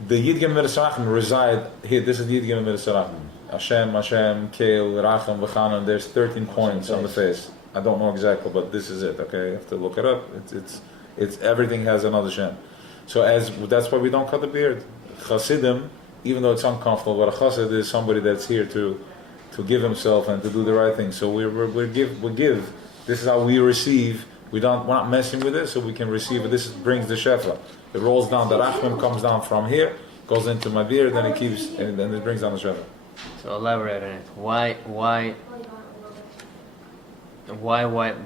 The Yud Gimmel Midos Rachamim reside here. This is Yud Gimmel Midos Rachamim. Hashem, Keil, Racham, V'chanan. There's 13 points on the face. I don't know exactly, but this is it. Okay, you have to look it up. It's everything has another Shem. So that's why we don't cut the beard. Chasidim, even though it's uncomfortable, but a chassid is somebody that's here to give himself and to do the right thing. So we give. This is how we receive We're not messing with it, so we can receive it. This brings the shefa. It rolls down. The rachmim comes down from here, goes into my beard, then it keeps, and then it brings down the shefa. So elaborate on it. Why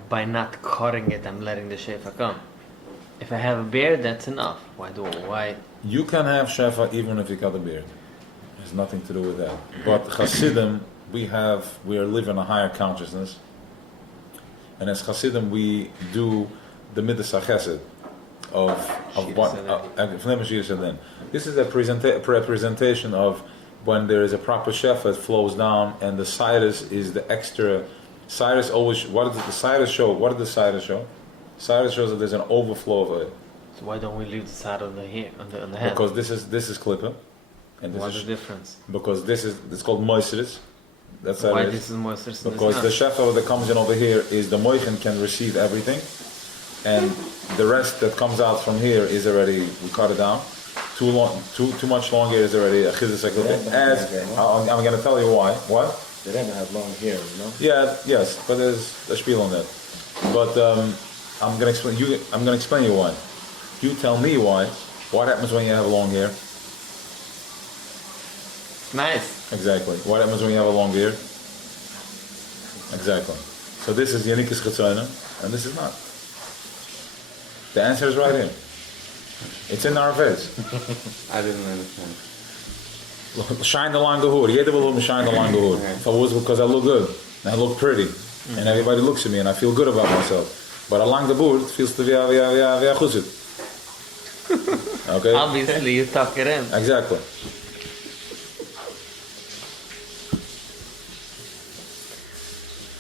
by not cutting it, I'm letting the shefa come? If I have a beard, that's enough. Why? You can have shefa even if you cut a beard. It has nothing to do with that. But Hasidim, we are living a higher consciousness, and as Hasidim, we do the midas chesed of what. This is a representation of when there is a proper shefa, it flows down, and the cyrus is the extra. Cyrus always. What does the cyrus show? What did the cyrus show? Cyrus shows that there's an overflow of it. So why don't we leave the side on the hair, on the head? Because this is klippa, and this What's is the difference? because it's called moiseris. That's how Why it is. this is more certain? Because the shefa that comes in over here is the moichin can receive everything, and the rest that comes out from here is already we cut it down. Too much longer is already a chizis klippa. As I'm going to tell you why. What? They never have long hair, you know? Yeah, yes, but there's a spiel on that. But I'm going to explain you why. You tell me why. What happens when you have long hair? Nice. Exactly. What happens when you have a long beard? Exactly. So this is Yanikis Chetzoyna, and this is not. The answer is right here. It's in our face. I didn't understand. Shine the line hood. Jeder will shine the line hood. If I was because I look good, and I look pretty, and everybody looks at me, and I feel good about myself. But along the board, feels to be a chuzit. Okay? Obviously, you tuck it in. Exactly.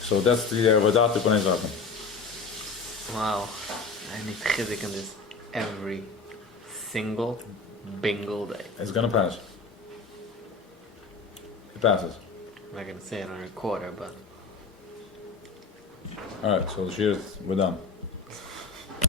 So that's the Vadat Panei Zaken. Wow. I need chizik in this every single bingle day. It's gonna pass. It passes. I'm not gonna say it on recorder, but Alright, so the shears, we're done.